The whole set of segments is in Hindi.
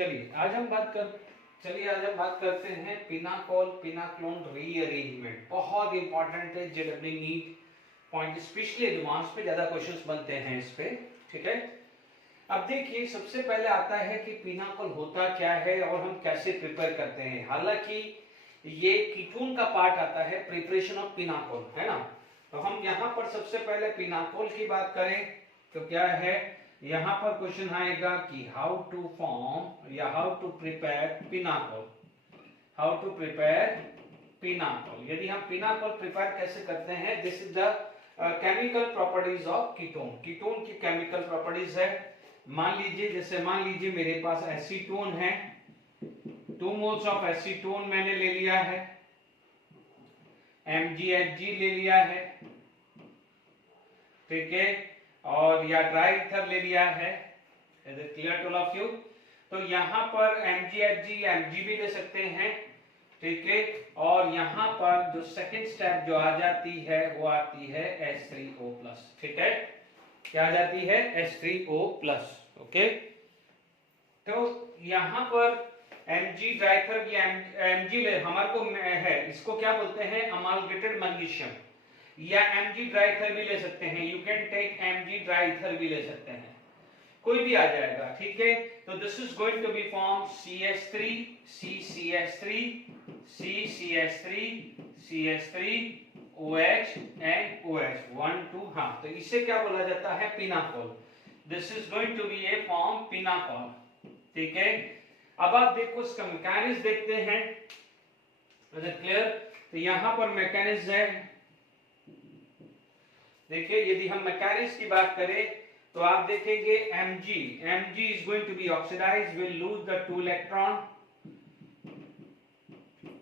चलिए आज हम बात करते हैं पिनाकोल पिनाक्लोन रीअरेंजमेंट। बहुत इंपॉर्टेंट है, JW NEET point, specially advance पे ज्यादा क्वेश्चंस बनते हैं इस पे। ठीक है, अब देखिए सबसे पहले आता है कि पिनाकोल होता क्या है और हम कैसे प्रिपेयर करते हैं। हालांकि ये कीटोन का पार्ट आता है प्रिपरेशन ऑफ पिनाकोल, है ना। तो हम यहाँ पर सबसे पहले पिनाकोल की बात करें तो क्या है, यहाँ पर क्वेश्चन आएगा कि हाउ टू फॉर्म या how to prepare pinacol. How to prepare pinacol, यदि हम पिनाकोल प्रिपेयर कैसे करते हैं, this is the chemical properties of ketone. Ketone की केमिकल प्रॉपर्टीज है, मान लीजिए मेरे पास एसीटोन है, 2 मोल्स ऑफ एसीटोन मैंने ले लिया है, MgHg ले लिया है, ठीक है, और या ड्राई ईथर ले लिया है। Is it clear to all of you? तो यहाँ पर MgHg या Mg भी ले सकते हैं, ठीक है। और यहाँ पर जो सेकंड स्टेप जो आ जाती है वो आती है H3O+, ठीक है। क्या आ जाती है? H3O+, okay. तो यहाँ पर Mg ड्राइथर या Mg हमारे को है, इसको क्या बोलते हैं, अमालगेटेड मैग्नीशियम, या Mg ड्राइथर भी ले सकते हैं। यू कैन टेक Mg ड्राइथर भी ले सकते हैं, कोई भी आ जाएगा, ठीक है। तो this is going to be form CH3 CCH3 CCH3 CH3 OH and OH 1 2। हाँ, तो इसे क्या बोला जाता है, pinacol. This is going to be a form pinacol, ठीक है। अब आप देखो इसका मैकेनिज्म देखते हैं, इज इट क्लियर? तो यहां पर मैकेनिज्म है, देखिए यदि हम मैकेनिज्म की बात करें तो आप देखेंगे Mg is going to be oxidized, will lose the 2 electron,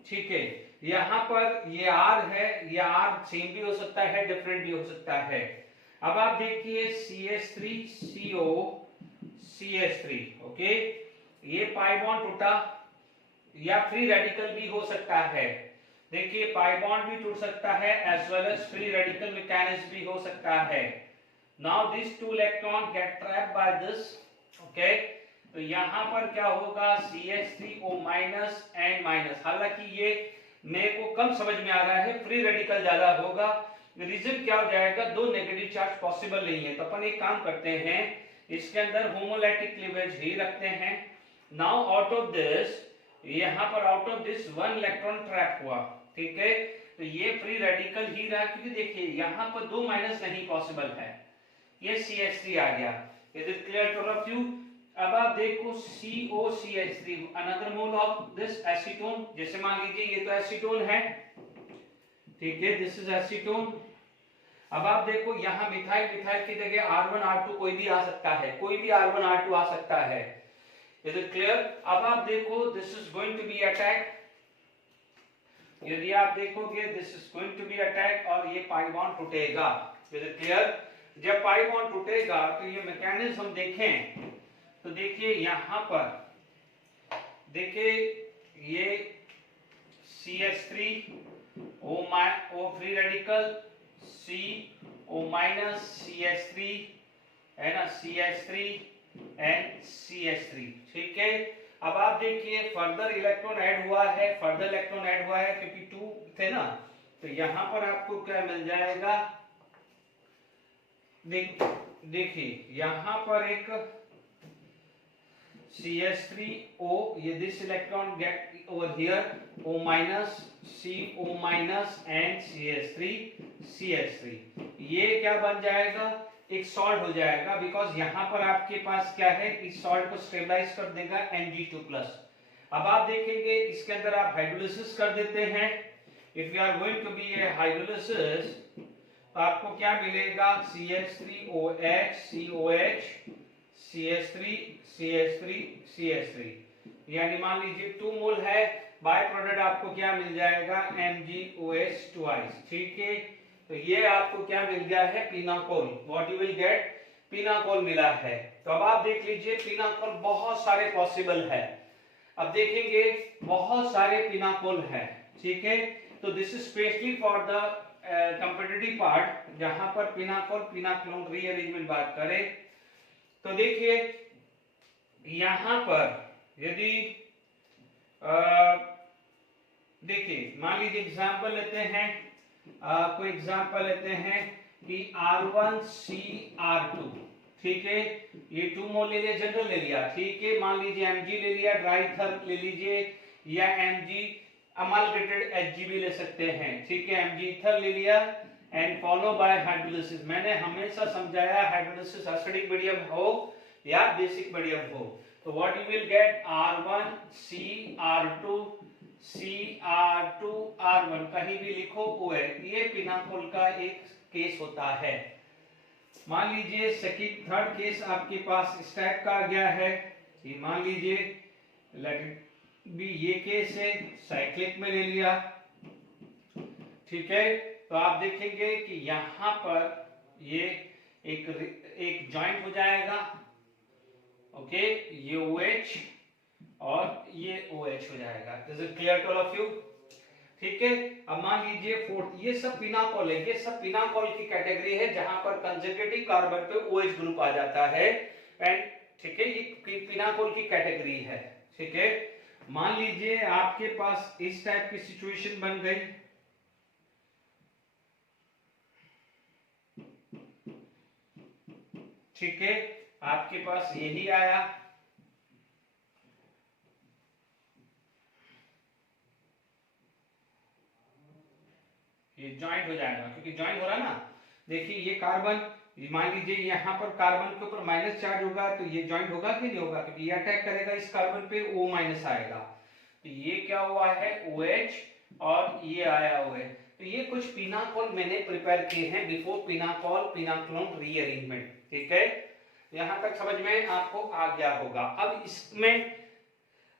ठीक है। यहां पर ये R है, ये R सेम भी हो सकता है, डिफरेंट भी हो सकता है। अब आप देखिए CH3CO CH3, ओके, ये पाई बॉन्ड टूटा, या फ्री रेडिकल भी हो सकता है। देखिए पाई बॉन्ड भी टूट सकता है, as well as free radical mechanism भी हो सकता है। Now these 2 electron get trapped by this, okay? तो यहाँ पर क्या होगा, CH3O- and माइनस। हालांकि ये मेरे को कम समझ में आ रहा है, फ्री रेडिकल ज्यादा होगा। रीजन क्या हो जाएगा, 2 नेगेटिव चार्ज पॉसिबल नहीं है। तो अपन एक काम करते हैं, इसके अंदर होमोलैटिक क्लीवेज ही रखते हैं। नाउ आउट ऑफ दिस, यहाँ पर out of this 1 electron trap हुआ, ठीक है। तो ये फ्री रेडिकल ही रहा, क्योंकि देखिए यहाँ पर 2 माइनस नहीं पॉसिबल है, ये CH3 आ गया। Is it clear to all of you? अब आप देखो COCH3, another mole of this acetone. जैसे मान लीजिए ये तो एसीटोन है, ठीक है, दिस इज एसीटोन। अब आप देखो यहाँ मिथाइल की जगह R1 R2 कोई भी आ सकता है, कोई भी R1 R2 आ सकता है। Is it clear? अब आप देखो this is going to be attack, यदि आप देखोगे this is going to be attack और ये पाई बॉन्ड टूटेगा। Is it clear? जब पाई बॉन्ड टूटेगा तो ये मैकेनिज्म हम देखें तो देखिए यहाँ पर देखिए ये CH3O free radical, CO- CH3 है ना, CH3 एंड CH3, ठीक है। अब आप देखिए फर्दर इलेक्ट्रॉन ऐड हुआ है, क्योंकि 2 थे ना। तो यहाँ पर आपको क्या मिल जाएगा, देखिए यहाँ पर एक CH3O, ये this electron get over here, O-, CO- and CH3 ये क्या बन जाएगा, एक सॉल्ट हो जाएगा। बिकॉज यहाँ पर आपके पास क्या है, इस सॉल्ट को स्टेबलाइज कर देगा Mg2+। अब आप देखेंगे इसके अंदर आप हाइड्रोलिसिस कर देते हैं। If you are going to be a hydrolysis, तो आपको क्या मिलेगा, CH3OH COH CH3 यानी मान लीजिए 2 मोल है, बाय प्रोडक्ट आपको क्या मिल जाएगा, MgOH twice, ठीक है। तो ये आपको क्या मिल गया है, pinacol. What you will gate, pinacol मिला है। तो अब आप देख लीजिए पिनाकोल बहुत सारे पॉसिबल है। अब देखेंगे बहुत सारे पिनाकोल है, ठीक है। तो this is specially for the competitive part, जहां पर पिनाकोल पिनाक्लोन रीअरेंजमेंट बात करें तो देखिए यहाँ यदि देखिए मान लीजिए एग्जांपल लेते हैं, कोई एग्जांपल लेते हैं कि R1CR2, ठीक है, ये 2 मोल ले लिया, जनरल ले लिया, ठीक है, मान लीजिए Mg ले लिया, ड्राईथर ले लीजिए, या Mg अमालगेटेड Hg भी ले सकते हैं, ठीक है, Mg ईथर ले लिया एंड फॉलो बाय हाइड्रोलिसिस। मैंने हमेशा समझाया हाइड्रोलिसिस एसिडिक मीडियम हो या बेसिक मीडियम हो, तो what you will gate R1CR2 CR2R1, कहीं भी लिखो वो है, ये पिनाकोल का एक केस होता है। मान लीजिए सेकंड थर्ड केस आपके पास इस टाइप का आ गया है, ये मान लीजिए लेट इट बी, ये केस है, साइक्लिक में ले लिया, ठीक है, तो आप देखेंगे कि यहां पर ये एक जॉइंट हो जाएगा, ओके, ये OH और ये OH हो जाएगा। Is it clear to all of you? ठीक है, अब मान लीजिए फोर्थ, ये सब पिनाकोल है, ये सब पिनाकोल की कैटेगरी है जहां पर कंजर्वेटिव कार्बन पे OH ग्रुप आ जाता है, एंड ठीक है, ये पिनाकोल की कैटेगरी है, ठीक है। मान लीजिए आपके पास इस टाइप की सिचुएशन बन गई, ठीक है, आपके पास यही आया, ये ज्वाइंट हो जाएगा, क्योंकि ज्वाइंट हो रहा है ना, देखिए ये कार्बन, मान लीजिए यहाँ पर कार्बन के ऊपर माइनस चार्ज होगा, तो ये ज्वाइंट होगा कि नहीं होगा, क्योंकि ये अटैक करेगा इस कार्बन पे, O माइनस आएगा, तो ये क्या हुआ है OH और ये आया OH। तो ये कुछ पिनाकोल मैंने प्रिपेयर किए हैं बिफोर पिनाकोल पिनाकोलोन रीअरेंजमेंट, ठीक है, यहाँ तक समझ में आपको आ गया होगा। अब इसमें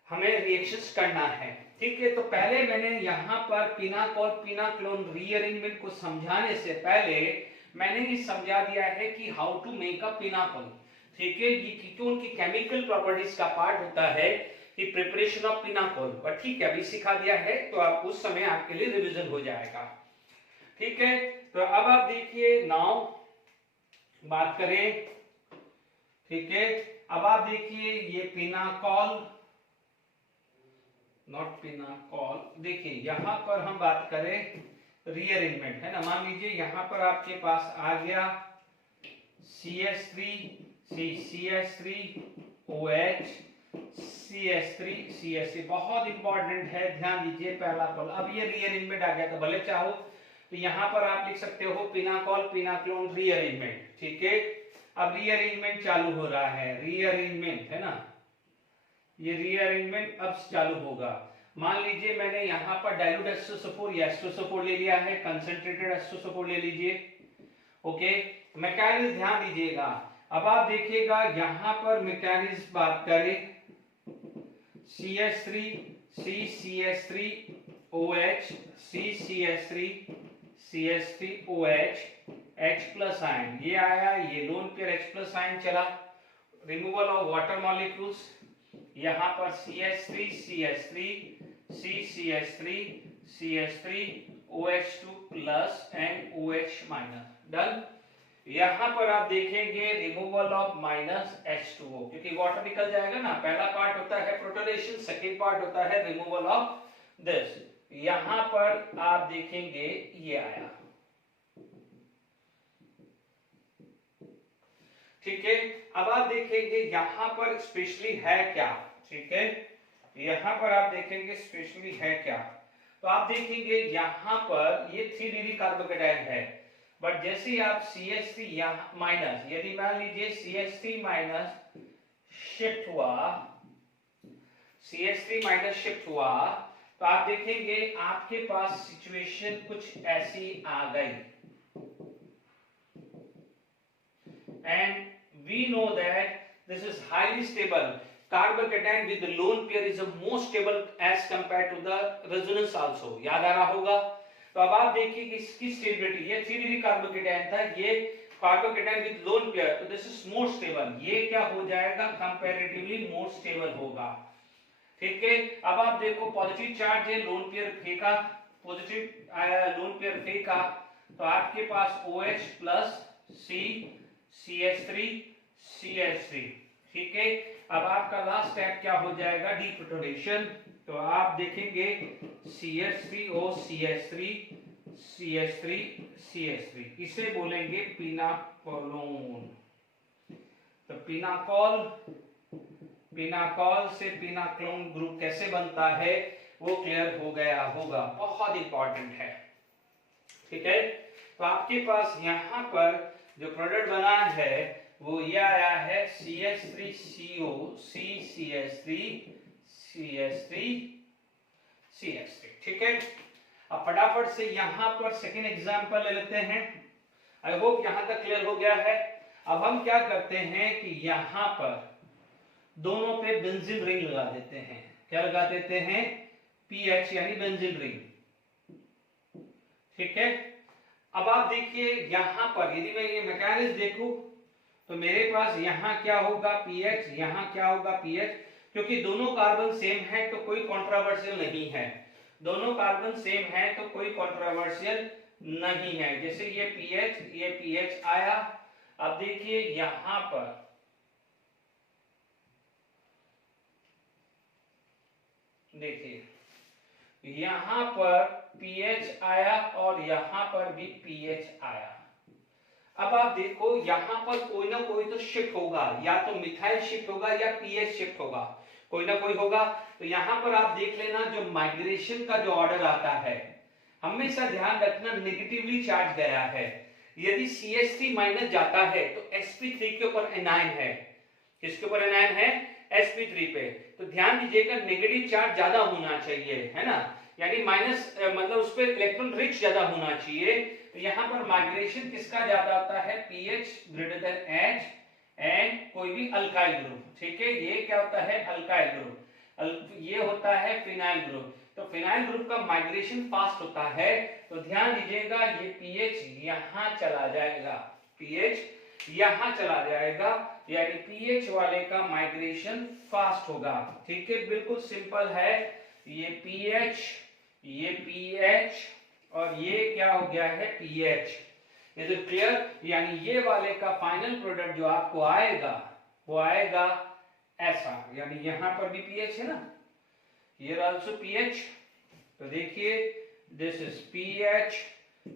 हमें रिएक्शंस करना है, ठीक है, तो पहले मैंने यहाँ पर पिनाकोल पिनाकोलोन रीअरेंजमेंट को समझाने से पहले मैंने ये समझा दिया है कि how to make a pinacol, ठीक है, ये क्योंकि उनकी केमिकल प्रॉपर्टीज का पार्ट होता है कि प्रिपरेशन ऑफ पिनाकोल, पर ठीक है अभी सिखा दिया है, तो आप उस समय आपके लिए रिवीजन हो जाएगा, ठीक है। तो अब आप देखिए नाउ बात करें, ठीक है, अब आप देखिए ये पिनाकोल, नॉट पिनाकोल, देखिए यहां पर हम बात करें रीअरेंजमेंट, है ना, मान लीजिए यहां पर आपके पास आ गया CH3 OH CH3 बहुत इंपॉर्टेंट है, ध्यान दीजिए पहला कॉल। अब ये रीअरेंजमेंट आ गया, तो भले चाहो तो यहां पर आप लिख सकते हो पिनाकोल पिनाकोलोन रीअरेंजमेंट, ठीक है। अब रीअरेंजमेंट चालू हो रहा है, रीअरेंजमेंट है ना, ये रीअरेंजमेंट अब चालू होगा। मान लीजिए मैंने यहाँ पर डाइल्यूट एस्टोसोफोर या एस्टोसोफोर ले लिया है, कंसंट्रेटेड एस्टोसोफोर ले लीजिए, ओके, मैकेनिज्म ध्यान दीजिएगा। अब आप देखिएगा यहाँ पर मैकेनिज्म बात करें, CH3 CH3 OH CH3 OH H plus ion, ये आया, ये lone pair H plus ion चला, रिमूवल ऑफ वाटर मॉलिक्यूल्स, यहाँ पर CH3 OH2 plus and OH minus, done. यहाँ पर आप देखेंगे रिमूवल ऑफ माइनस H2O, क्योंकि वाटर निकल जाएगा ना, पहला पार्ट होता है प्रोटोनेशन, सेकेंड पार्ट होता है रिमूवल ऑफ दिस। यहाँ पर आप देखेंगे ये आया, ठीक है। अब आप देखेंगे यहाँ पर स्पेशली है क्या, ठीक है, यहाँ पर आप देखेंगे स्पेशली है क्या, तो आप देखेंगे यहाँ पर ये 3 डिग्री कार्बोकेटाइन है, बट जैसे ही आप CH3 यहाँ माइनस, यदि मान लीजिए CH3 माइनस शिफ्ट हुआ, तो आप देखेंगे आपके पास सिचुएशन कुछ ऐसी आ गई, and we know that this is highly stable. Carbocation with the lone pair is the most stable as compared to the resonance also. याद आ रहा होगा। तो अब आप देखिए कि इसकी स्टेबिलिटी, ये 3 डिग्री कार्बोकेटाइन था, ये कार्बोकेटाइन विद लोन पेयर, तो दिस इज मोर स्टेबल, ये क्या हो जाएगा, कंपैरेटिवली मोर स्टेबल होगा, ठीक है। अब आप देखो पॉजिटिव चार्ज है, लोन पेयर फेंका, पॉजिटिव आया, लोन पेयर फेंका, तो आपके पास OH प्लस CH3, ठीक है। अब आपका लास्ट स्टेप क्या हो जाएगा, डीप्रोटोनेशन। तो आप देखेंगे CH3O CH3 CH3 CH3, इसे बोलेंगे पिनाकोलोन। तो पिनाकोल से पिनाकोलोन ग्रुप कैसे बनता है वो क्लियर हो गया होगा, बहुत इंपॉर्टेंट है। ठीक है, तो आपके पास यहाँ पर जो प्रोडक्ट बना है वो ये आया है CH3CO CH3 CH3 CH3। ठीक है, अब फटाफट से यहाँ पर सेकेंड एग्जांपल ले लेते हैं। आई होप यहाँ तक क्लियर हो गया है। अब हम क्या करते हैं कि यहाँ पर दोनों पे बेंजीन रिंग लगा देते हैं। क्या लगा देते हैं, PH यानी बेंजीन रिंग। ठीक है, अब आप देखिए यहाँ पर यदि मैं ये मैकेनिज्म देखूं तो मेरे पास यहाँ क्या होगा PH, यहाँ क्या होगा PH, क्योंकि दोनों कार्बन सेम है तो कोई कंट्रोवर्शियल नहीं है। दोनों कार्बन सेम है तो कोई कंट्रोवर्शियल नहीं है। जैसे ये PH आया। अब देखिए यहां पर देखिए यहां पर PH आया और यहां पर भी PH आया। अब आप देखो यहां पर कोई ना कोई तो शिफ्ट होगा, या तो मिथाइल शिफ्ट होगा या PH शिफ्ट होगा, कोई ना कोई होगा। तो यहां पर आप देख लेना जो माइग्रेशन का जो ऑर्डर आता है, हमेशा ध्यान रखना नेगेटिवली चार्ज गया है। यदि CH3 माइनस जाता है तो sp3 के ऊपर एनायन है। किसके ऊपर एनायन है, sp3 पे। तो ध्यान दीजिएगा नेगेटिव चार्ज ज्यादा होना चाहिए, है ना, यानी माइनस मतलब उस पर इलेक्ट्रॉन रिच ज्यादा होना चाहिए। तो यहाँ पर माइग्रेशन किसका ज्यादा आता है, PH greater than H and कोई भी अल्काइल ग्रुप। ठीक है, ये क्या होता है, अल्काइल ग्रुप, ये होता है फिनाइल ग्रुप। तो फिनाइल ग्रुप का माइग्रेशन फास्ट होता है। तो ध्यान दीजिएगा ये PH यहां चला जाएगा, PH यहां चला जाएगा, यानी PH वाले का माइग्रेशन फास्ट होगा। ठीक है, बिल्कुल सिंपल है। ये PH और ये क्या हो गया है PH। Is it clear? यानी ये वाले का फाइनल प्रोडक्ट जो आपको आएगा वो आएगा ऐसा, यानी यहां पर भी PH है ना, here also PH। तो देखिए दिस इज PH,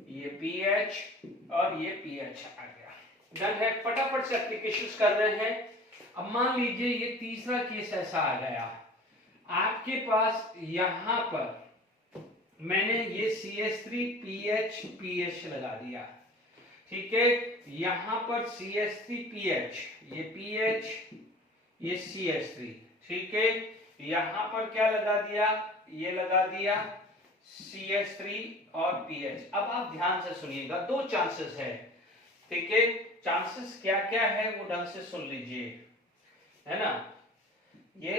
ये PH और ये PH आ गया। डन है, फटाफट से एप्लीकेशंस कर रहे हैं। अब मान लीजिए ये तीसरा केस ऐसा आ गया, आपके पास यहां पर मैंने ये CH3 PH लगा दिया। ठीक है, यहां पर CH3 PH, ये PH ये CH3। ठीक है, यहां पर क्या लगा दिया, ये लगा दिया CH3 और PH। अब आप ध्यान से सुनिएगा, दो चांसेस है। ठीक है, चांसेस क्या क्या है वो ढंग से सुन लीजिए, है ना। ये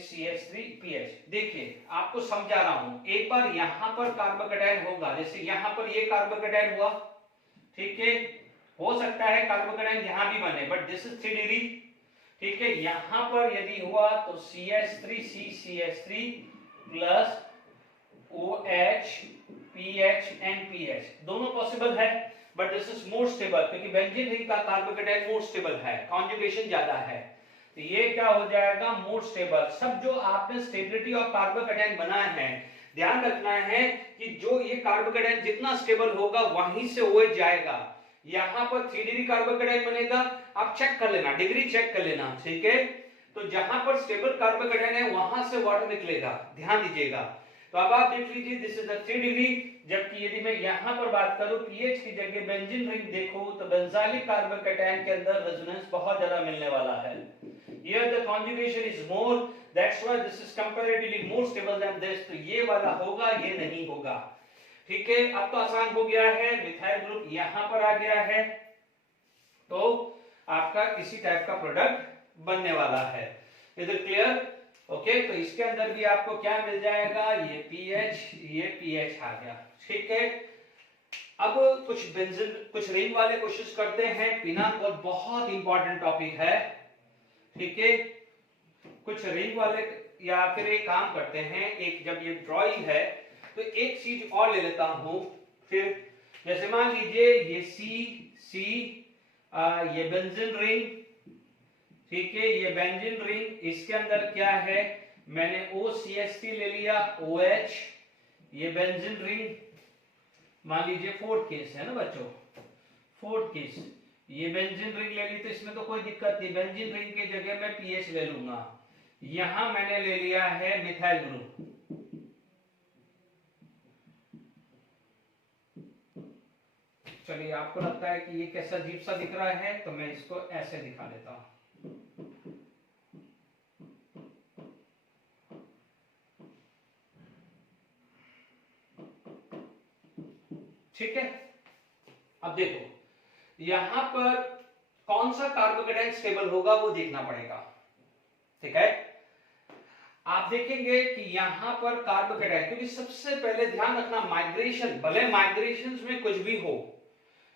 CH3 PH, देखिए आपको समझा रहा हूं। एक बार यहां पर कार्बोकेटायन होगा, जैसे यहां पर ये कार्बोकेटायन हुआ। ठीक है, हो सकता है कार्बोकेटायन यहां भी बने, बट दिस इज 3 डिग्री। ठीक है, यहां पर यदि हुआ तो CH3C CH3 plus OH PH and PH दोनों पॉसिबल है, but this is more stable, क्योंकि बेंजीन रिंग का कार्बोकेटायन मोर स्टेबल है, कॉन्जुगेशन ज्यादा है। तो ये क्या हो जाएगा, मोर स्टेबल। सब जो आपने स्टेबिलिटी ऑफ कार्बोकेटायन बनाया है, ध्यान रखना है कि जो ये कार्बोकेटायन जितना स्टेबल होगा वहीं से OH जाएगा। यहां पर 3 डिग्री कार्बोकेटायन बनेगा, आप चेक कर लेना, डिग्री चेक कर लेना। ठीक है, तो जहां पर स्टेबल कार्बोकेटायन है वहां से वाटर निकलेगा, ध्यान दीजिएगा। तो अब आप देख लीजिए दिस इज द 3 डिग्री, जबकि यदि मैं यहां पर बात करूं PH की जगह बेंजीन रिंग देखो तो बेंजाइलिक कार्बोकेटायन के अंदर रेजोनेंस बहुत ज्यादा मिलने वाला है। Here the conjugation is more, that's why this is comparatively more stable than this। तो ये वाला होगा, ये नहीं होगा। ठीक है, अब तो आसान हो गया है, मिथाइल ग्रुप यहां पर आ गया है, तो आपका इसी टाइप का प्रोडक्ट बनने वाला है। Is it clear? ओके, तो इसके अंदर भी आपको क्या मिल जाएगा, ये PH ये PH आ गया। ठीक है, अब कुछ रिंग वाले क्वेश्चंस करते हैं। पिनाकोल बहुत इंपॉर्टेंट टॉपिक है। ठीक है, कुछ रिंग वाले, या फिर एक काम करते हैं, एक जब ये ड्राइंग है तो एक चीज और ले लेता हूं। फिर जैसे मान लीजिए ये C ये बेंजीन रिंग, ठीक है, ये बेंजीन रिंग, इसके अंदर क्या है, मैंने OCH3 ले लिया, OH, ये बेंजीन रिंग मान लीजिए फोर्थ केस है ना बच्चों, फोर्थ केस, ये बेंजीन रिंग ले ली तो इसमें तो कोई दिक्कत नहीं, बेंजीन रिंग की जगह मैं पीएच ले लूंगा। यहां मैंने ले लिया है मिथाइल ग्रुप, चलिए आपको लगता है कि ये कैसा अजीब सा दिख रहा है तो मैं इसको ऐसे दिखा देता हूं। ठीक है, अब देखो यहां पर कौन सा कार्बोकेटाइन स्टेबल होगा वो देखना पड़ेगा। ठीक है, आप देखेंगे कि यहां पर कार्बोकेटाइन, क्योंकि सबसे पहले ध्यान रखना माइग्रेशन, भले माइग्रेशन में कुछ भी हो,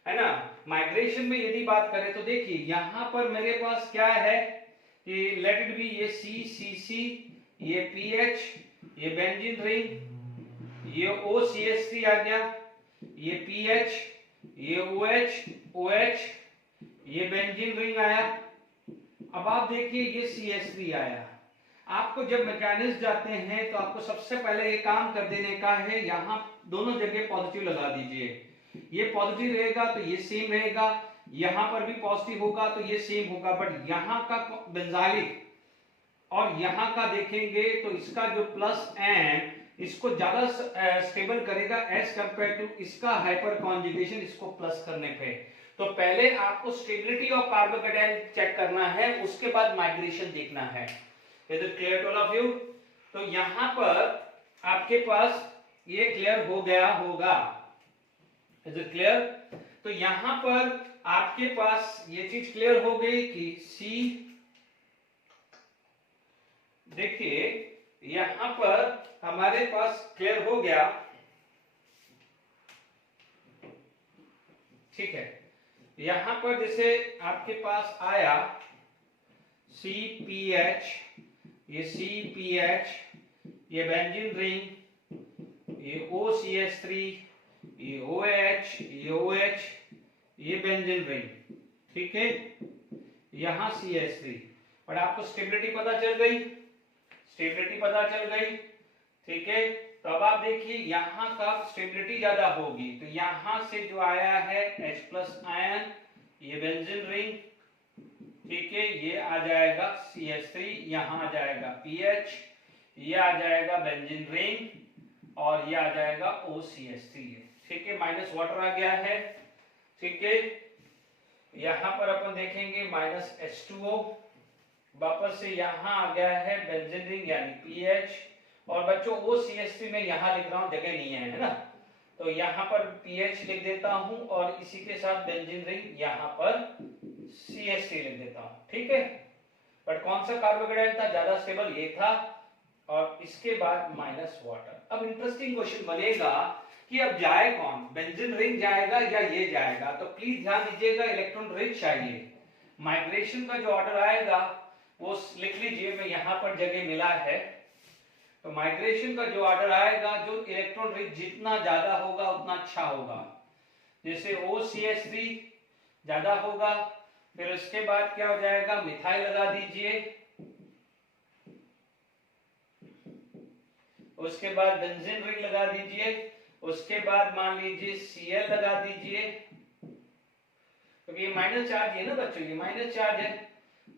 है ना, माइग्रेशन में यदि बात करें तो देखिए यहां पर मेरे पास क्या है कि लेट इट बी, ये CCC, ये PH, ये बेंजीन रिंग, ये OCH3 आ गया, ये PH, ये OH, ये बेंजीन रिंग आया। अब आप देखिए ये CH3 आया। आपको जब मैकेनिज्म जाते हैं तो आपको सबसे पहले ये काम कर देने का है, यहां दोनों जगह पॉजिटिव लगा दीजिए, ये पॉजिटिव रहेगा तो ये सेम रहेगा, यहां पर भी पॉजिटिव होगा तो ये सेम होगा, बट यहां का बेंजालिक और यहां का देखेंगे तो इसका जो प्लस एन इसको ज्यादा स्टेबल करेगा एज कंपेयर टू इसका हाइपर कॉन्जुगेशन इसको प्लस करने पे। तो पहले आपको स्टेबिलिटी ऑफ कार्बोकेटाइन चेक करना है, उसके बाद माइग्रेशन देखना है। Is it clear to all of you? तो यहां पर आपके पास ये क्लियर हो गया होगा, इज इट क्लियर? तो यहां पर आपके पास ये चीज क्लियर हो गई कि सी, देखिए यहां पर हमारे पास क्लियर हो गया, ठीक है। यहां पर जैसे आपके पास आया CPH, ये CPH, ये बेंजीन रिंग, ये OCH3, ये OH, ये OH, ये बेंजीन रिंग, ठीक है, यहां CH3, पर आपको स्टेबिलिटी पता चल गई, स्टेबिलिटी पता चल गई, ठीक है। तो अब आप देखिए यहां का स्टेबिलिटी ज्यादा होगी, तो यहां से जो आया है H+ आयन, ये बेंजीन रिंग, ठीक है, ये आ जाएगा CH3, यहां आ जाएगा PH, ये आ जाएगा बेंजीन रिंग और ये आ जाएगा OCH3, ठीक है, माइनस वाटर आ गया है, ठीक है। यहां पर अपन देखेंगे -H2O, वापस से यहां आ गया है बेंजीन रिंग यानी PH, और बच्चों OCH3 में यहां लिख रहा हूं, जगह नहीं है ना, तो यहां पर PH लिख देता हूं और इसी के साथ बेंजीन रिंग यहां पर CH3 लिख देता हूं, ठीक है। बट कौन सा कार्बोकेटाइन था ज्यादा स्टेबल? ये था, और इसके बाद माइनस वाटर। अब इंटरेस्टिंग क्वेश्चन बनेगा कि अब जाए कौन, बेंजीन रिंग जाएगा या ये जाएगा? तो प्लीज ध्यान दीजिएगा, इलेक्ट्रॉन रिच चाहिए। माइग्रेशन का जो ऑर्डर आएगा वो लिख लीजिए, मैं यहां पर जगह मिला है, तो माइग्रेशन का जो ऑर्डर आएगा, जो इलेक्ट्रॉन रिच जितना ज्यादा होगा उतना अच्छा होगा। जैसे OCH3 ज्यादा होगा, फिर उसके बाद क्या हो जाएगा, मिथाइल लगा दीजिए, उसके बाद बेंजीन रिंग लगा दीजिए, उसके बाद मान लीजिए Cl लगा दीजिए, क्योंकि ये माइनस चार्ज है ना बच्चों, ये माइनस चार्ज है,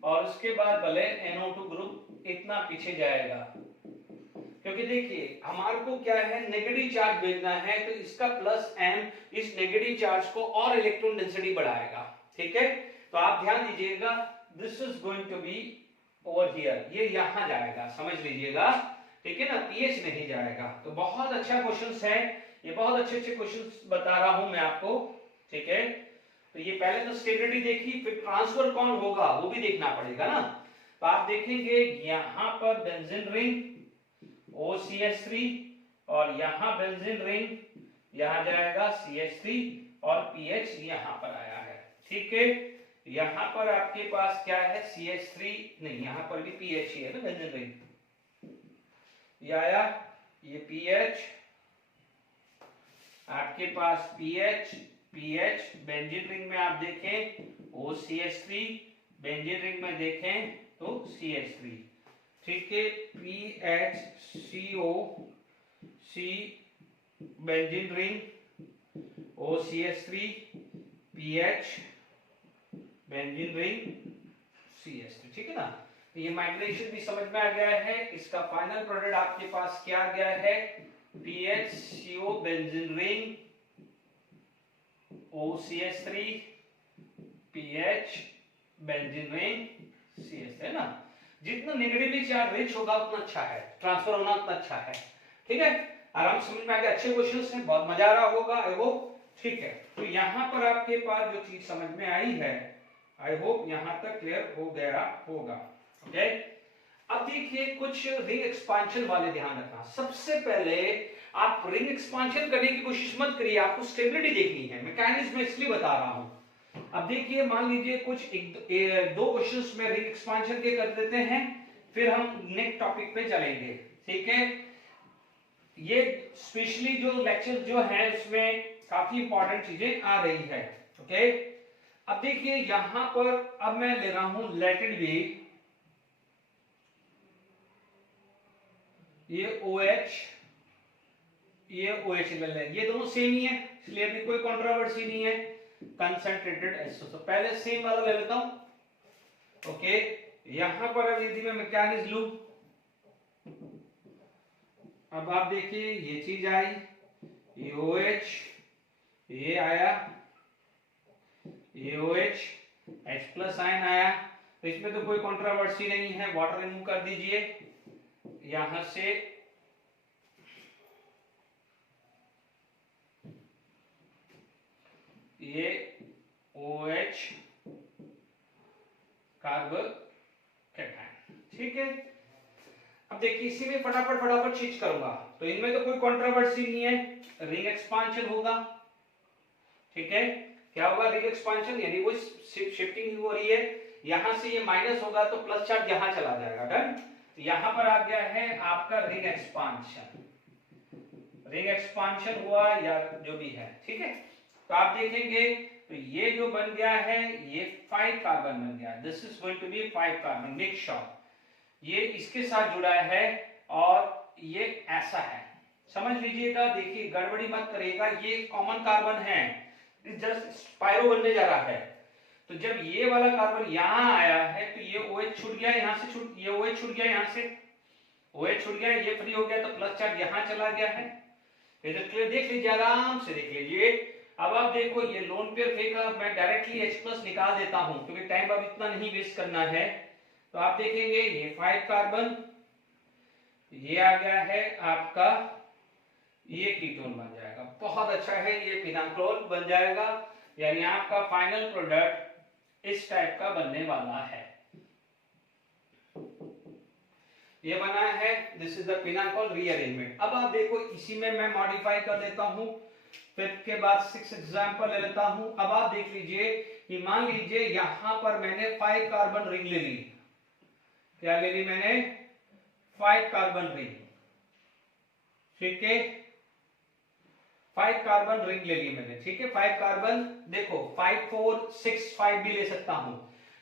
और उसके बाद भले NO2 ग्रुप इतना पीछे जाएगा, क्योंकि देखिए हमारे को क्या है, नेगेटिव चार्ज भेजना है, तो इसका प्लस m इस नेगेटिव चार्ज को और इलेक्ट्रॉन डेंसिटी बढ़ाएगा, ठीक है। तो आप ध्यान दीजिएगा, this is going to be over here, ये यहां जाएगा, समझ लीजिएगा, ठीक है ना, पीएच नहीं जाएगा। तो बहुत अच्छा क्वेश्चंस है ये, बहुत अच्छे अच्छे क्वेश्चंस बता रहा हूं मैं आपको, ठीक है। तो ये पहले तो स्टेबिलिटी देखी, फिर ट्रांसफर कौन होगा वो भी देखना पड़ेगा ना। तो आप देखेंगे यहां पर बेंजीन रिंग OCH3, और यहां बेंजीन रिंग, यहां जाएगा CH3, और PH यहां पर आया है, ठीक है। यहां पर आपके पास क्या है, CH3 नहीं, यहां पर भी PH ही है ना, बेंजीन रिंग ये आया, ये PH, आपके पास PH, बेंजीन रिंग में आप देखें OCH3, बेंजीन रिंग में देखें तो CH3, ठीक है, PHCO C benzene ring, OCH3 PH benzene ring CH3, ठीक है ना। तो ये माइग्रेशन भी समझ में आ गया है। इसका फाइनल प्रोडक्ट आपके पास क्या आ गया है, PHCO benzene ring, OCH3 PH benzene ring CH3, है ना। जितना नेगेटिवली चार्ज रिच होगा उतना अच्छा है, ट्रांसफर होना उतना अच्छा है, ठीक है। आराम समझ में आ गया, अच्छे क्वेश्चंस हैं, बहुत मजा आ रहा होगा आई होप, ठीक है। तो यहाँ पर आपके पास जो चीज समझ में आई है, आई होप यहाँ तक क्लियर हो गया होगा, ओके। अब देखिए कुछ रिंग एक्सपांशन वाले ध्यान रखना। सबसे पहले आप रिंग एक्सपांशन करने की कोशिश मत करिए, आपको स्टेबिलिटी देखनी है, मैकेनिज्म इसलिए बता रहा हूं। अब देखिए मान लीजिए कुछ दो क्वेश्चंस में रिंग एक्सपांशन के कर देते हैं, फिर हम नेक्स्ट टॉपिक पे चलेंगे, ठीक है। ये स्पेशली जो लेक्चर जो है उसमें काफी इंपॉर्टेंट चीजें आ रही है, ओके। अब देखिए यहां पर अब मैं ले रहा हूं लेटेड वेव, ये OH ये OH ले लें, ये दोनों सेम ही है, इसलिए अभी कोई कंट्रोवर्सी नहीं है। कंसंट्रेटेड एसिड, तो पहले सेम वाला ले लेता हूं, ओके। यहां पर अब यदि मैं मैकेनिज्म लूं, अब आप देखिए ये चीज आई, ये OH, ये आया, ये OH, H+ आयन आया, तो इसमें तो कोई कंट्रोवर्सी नहीं है। वाटर रिमूव कर दीजिए यहां से, ये OH कार्बन कैटायन, ठीक है। अब देखिए इसी में फटाफट चीज करूंगा, तो इनमें तो कोई कंट्रोवर्सी नहीं है, रिंग एक्सपांशन होगा, ठीक है। क्या होगा, रिंग एक्सपांशन, यानी वो शिफ्टिंग हो रही है, यहां से ये माइनस होगा तो प्लस चार्ज यहां चला जाएगा, डन। यहां पर आ गया है आपका रिंग एक्सपांशन, रिंग एक्सपांशन हुआ या जो भी है, ठीक है। तो आप देखेंगे तो ये जो बन गया है ये 5 कार्बन बन गया, this is going to be 5 carbon mix shot, ये इसके साथ जुड़ा है और ये ऐसा है, समझ लीजिएगा। देखिए गड़बड़ी मत करिएगा, ये कॉमन कार्बन है, जस्ट स्पाइरो बनने जा रहा है। तो जब ये वाला कार्बन यहां आया है तो ये OH छूट गया, यहां से छूट, ये OH छूट गया, यहां से OH छूट गया, ये फ्री हो गया, तो प्लस चार्ज यहां चला गया है। इधर क्लियर देख लीजिए, आराम से देख लीजिए। अब आप देखो ये लोन पेयर फेंका, मैं डायरेक्टली H+ निकाल देता हूं क्योंकि टाइम अब इतना नहीं वेस्ट करना है। तो आप देखेंगे ये 5 कार्बन, ये आ गया है आपका, ये कीटोन बन जाएगा, बहुत अच्छा है, ये फिनाक्लोल बन जाएगा, यानी आपका फाइनल प्रोडक्ट इस टाइप का बनने वाला है। ये बना है, दिस इज द फिनाक्लोल रीअरेंजमेंट। अब आप देखो इसी में मैं मॉडिफाई कर देता हूं, फिर के बाद 6 एग्जांपल ले लेता हूं। अब आप देख लीजिए कि मान लीजिए यहां पर मैंने 5 कार्बन रिंग ले ली, क्या ले ली मैंने, 5 कार्बन रिंग, ठीक है, 5 कार्बन रिंग ले ली मैंने, ठीक है। 5 कार्बन, देखो 5 4 6 5 भी ले सकता हूं।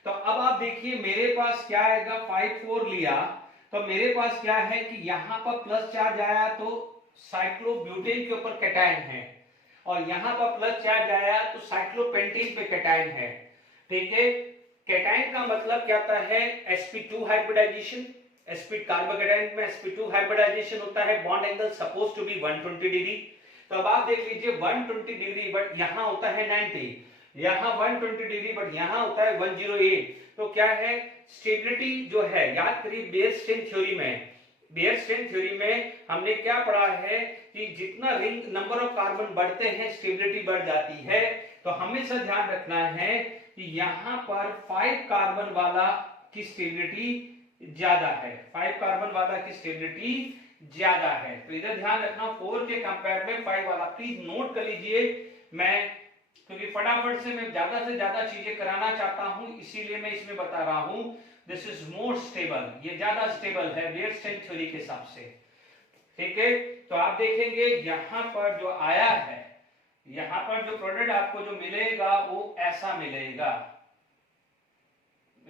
तो अब आप देखिए मेरे पास क्या आएगा, 5 4 लिया तो मेरे पास क्या है कि यहां पर प्लस चार्ज आया तो साइक्लोब्यूटेन के ऊपर कैटायन है, और यहां पर प्लस चार्ज आया तो साइक्लोपेंटेन पे कैटायन है, ठीक है। कैटायन का मतलब क्या होता है, sp2 हाइब्रिडाइजेशन, sp कार्बोकैटायन में sp2 हाइब्रिडाइजेशन होता है, bond angle suppose to be 120 degree. तो अब आप देख लीजिए 120 डिग्री बट यहां होता है 90, यहां 120 डिग्री बट यहां होता है 108। तो क्या है, स्टेबिलिटी जो है, याद करिए बेयरस्टेन थ्योरी में, बेयरस्टेन थ्योरी में हमने क्या पढ़ा है कि जितना रिंग नंबर ऑफ कार्बन बढ़ते हैं स्टेबिलिटी बढ़ जाती है। तो हमेशा ध्यान रखना है कि यहां पर 5 कार्बन वाला की स्टेबिलिटी ज्यादा है, 5 कार्बन वाला की स्टेबिलिटी ज्यादा है। तो इधर ध्यान रखना 4 के कंपेयर में 5 वाला, प्लीज नोट कर लीजिए। मैं क्योंकि फटाफट से मैं ज्यादा से ज्यादा चीजें कराना चाहता हूं, इसीलिए मैं इसमें बता रहा हूं दिस इज मोर स्टेबल, ये ज्यादा स्टेबल है बेयरस्टेन थ्योरी के हिसाब से, ठीक है। तो आप देखेंगे यहां पर जो आया है, यहां पर जो प्रोडक्ट आपको जो मिलेगा वो ऐसा मिलेगा,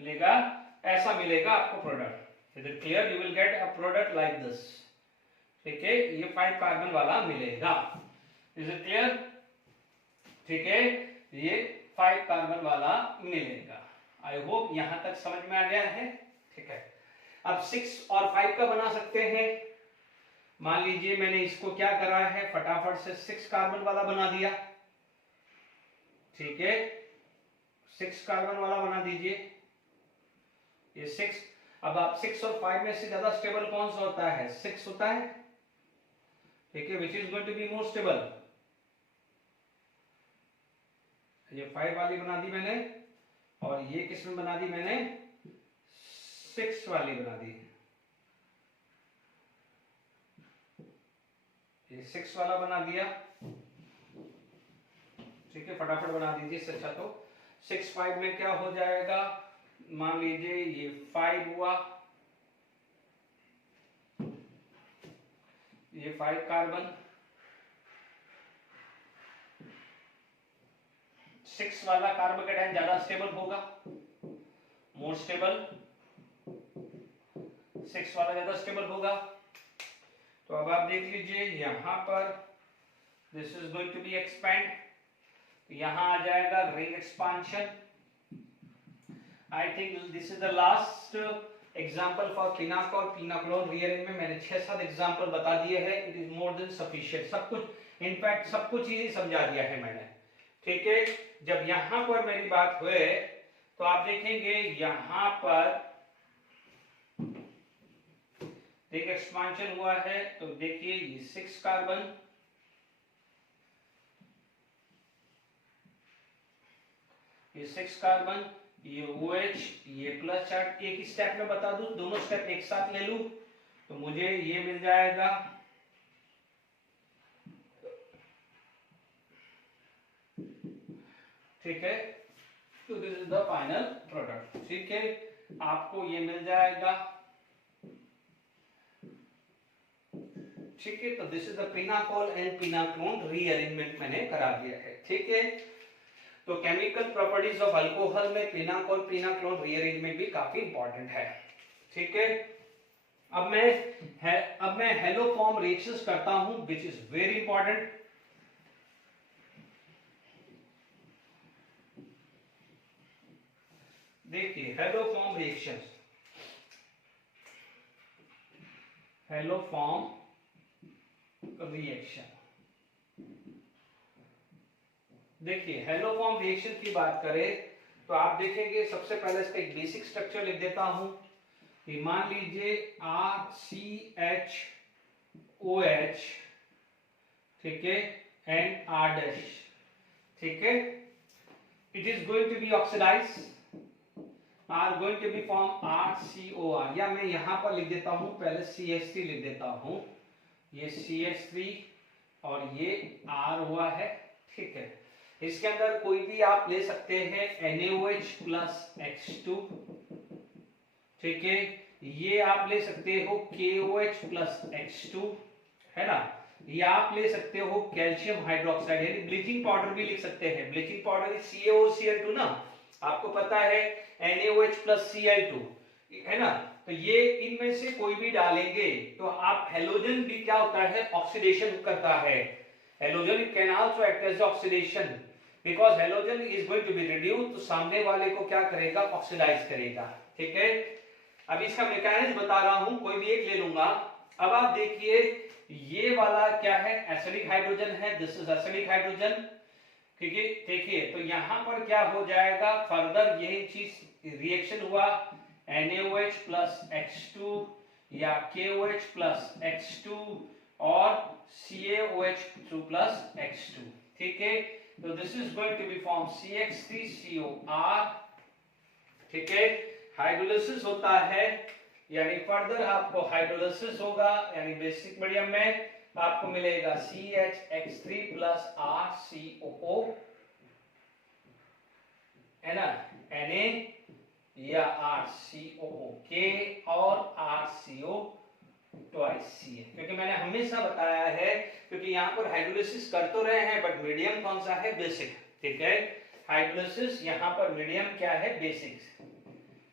मिलेगा, ऐसा मिलेगा आपको product. Is it clear? You will get a product like this. ठीक है, ये 5 कार्बन वाला मिलेगा। Is it clear? ठीक है, ये 5 कार्बन वाला मिलेगा। आई होप यहां तक समझ में आ गया है। ठीक है, अब 6 और 5 का बना सकते हैं। मान लीजिए मैंने इसको क्या करा है, फटाफट से 6 कार्बन वाला बना दिया। ठीक है, 6 कार्बन वाला बना दीजिए, ये 6। अब आप 6 और 5 में से ज्यादा स्टेबल कौन सा होता है? 6 होता है। ठीक है, which is going to be more stable. ये 5 वाली बना दी मैंने, और ये किस में बना दी मैंने? 6 वाली बना दी। ये 6 वाला बना दिया। ठीक है, फटाफट बना दीजिए इससे अच्छा। तो 6 5 में क्या हो जाएगा, मान लीजिए ये 5 हुआ, ये 5 कार्बन, 6 वाला कार्बोकेटाइन ज्यादा स्टेबल होगा, मोर स्टेबल। 6 वाला ज्यादा स्टेबल होगा। तो अब आप देख लीजिए यहां पर this is going to be expand, तो यहां आ जाएगा ring expansion. I think this is the last example for pinacol pinacolone rearrangement. मैंने 6-7 एग्जांपल बता दिए हैं। It is more than sufficient. सब कुछ, इनफैक्ट सब कुछ ही समझा दिया है मैंने। ठीक है, जब यहां पर मेरी बात हुए तो आप देखेंगे यहां पर रिंग एक्सपांशन हुआ है। तो देखिए ये 6 कार्बन, ये 6 कार्बन, ये OH, ये प्लस चार्ज। एक ही स्टेप में बता दूं, दोनों स्टेप एक साथ ले लूं तो मुझे ये मिल जाएगा। ठीक है, तो this is the final product. ठीक है, आपको ये मिल जाएगा। ठीक है, तो this is the pinacol and pinacolone rearrangement मैंने करा दिया है। ठीक है, तो केमिकल प्रॉपर्टीज ऑफ अल्कोहल में पिनाकोल पिनाकोलोन रीअरेंजमेंट भी काफी इंपॉर्टेंट है। ठीक है, अब मैं हेलोफॉर्म रिएक्शंस करता हूं, विच इज वेरी इंपॉर्टेंट। देखिए हेलोफॉर्म रिएक्शंस, हेलोफॉर्म रिएक्शन। देखिए हेलोफॉर्म रिएक्शन की बात करें तो आप देखेंगे सबसे पहले इसका एक बेसिक स्ट्रक्चर लिख देता हूं। मान लीजिए RCHOH, ठीक है, एंड R'। ठीक है, it is going to be oxidise, are going to be form RCOR, या मैं यहां पर लिख देता हूं, पहले CH3 लिख देता हूं। ये CH3 और ये R हुआ है। ठीक है, इसके अंदर कोई भी आप ले सकते हैं NaOH प्लस X2। ठीक है, ये आप ले सकते हो KOH प्लस X2, है ना। ये आप ले सकते हो कैल्शियम हाइड्रोक्साइड, यानी ब्लीचिंग पाउडर भी लिख सकते हैं। ब्लीचिंग पाउडर CaOCl2 ना, आपको पता है NaOH प्लस Cl2, है ना। तो ये इनमें से कोई भी डालेंगे तो आप हेलोजन भी क्या होता है, ऑक्सीडेशन करता है। Halogen can also act as oxidation, because halogen is going to be reduced, तो सामने वाले को क्या करेगा, ऑक्सीडाइज करेगा। ठीक है, अब इसका मैकेनिज्म बता रहा हूं, कोई भी एक ले लूंगा। अब आप देखिए ये वाला क्या है, एसिडिक हाइड्रोजन है, दिस इज एसिडिक हाइड्रोजन। ठीक है, देखिए तो यहां पर क्या हो जाएगा, फर्दर यही चीज रिएक्शन हुआ, NaOH प्लस X2 या KOH प्लस X2 और CaOH2 प्लस X2। ठीक है, तो this is going to be form CH3COR। ठीक है, हाइड्रोलिसिस होता है, यानी फर्दर आपको हाइड्रोलिसिस होगा, यानी बेसिक मीडियम में आपको मिलेगा CHX3 प्लस RCOO, है ना, Na या RCOO, K और RCO ट्वाइस C है। क्योंकि मैंने हमेशा बताया है, क्योंकि यहाँ पर हाइड्रोलिसिस कर तो रहे हैं बट मीडियम कौन सा है, बेसिक। ठीक है, हाइड्रोलिसिस यहाँ पर मीडियम क्या है, बेसिक।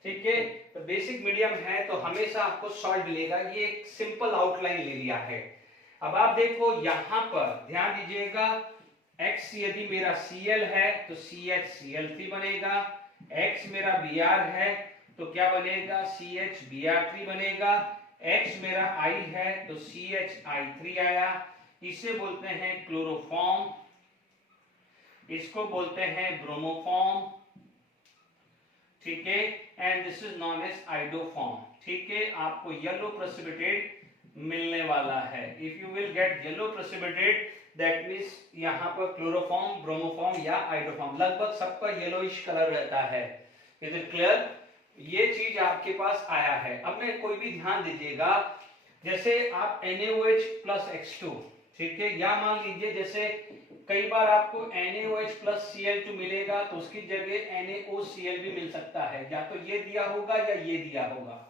ठीक है, तो बेसिक मीडियम है तो हमेशा आपको सॉल्ट मिलेगा। ये एक सिंपल आउटलाइन ले लिया है। अब आप देखो यहां पर ध्यान दीजिएगा, X यदि मेरा Cl है तो CHCl3 बनेगा, X मेरा Br है तो क्या बनेगा, CHBr3 बनेगा, X मेरा I है तो CHI3 आया। इसे बोलते हैं क्लोरोफॉर्म, इसको बोलते हैं ब्रोमोफॉर्म, ठीक है, and this is known as iodoform. ठीक है, आपको येलो प्रेसिपिटेट मिलने वाला है। If you will get yellow precipitate that means यहाँ पर क्लोरोफॉर्म, ब्रोमोफॉर्म या आइडोफॉर्म, लगभग सबका येलोइश कलर रहता है। Is it clear? ये चीज आपके पास आया है। अब मैं कोई भी ध्यान दीजिएगा, जैसे आप NaOH प्लस X2, ठीक है, या मान लीजिए जैसे कई बार आपको NaOH प्लस Cl2 मिलेगा तो उसकी जगह NaOCl भी मिल सकता है, या तो ये दिया होगा या ये दिया होगा।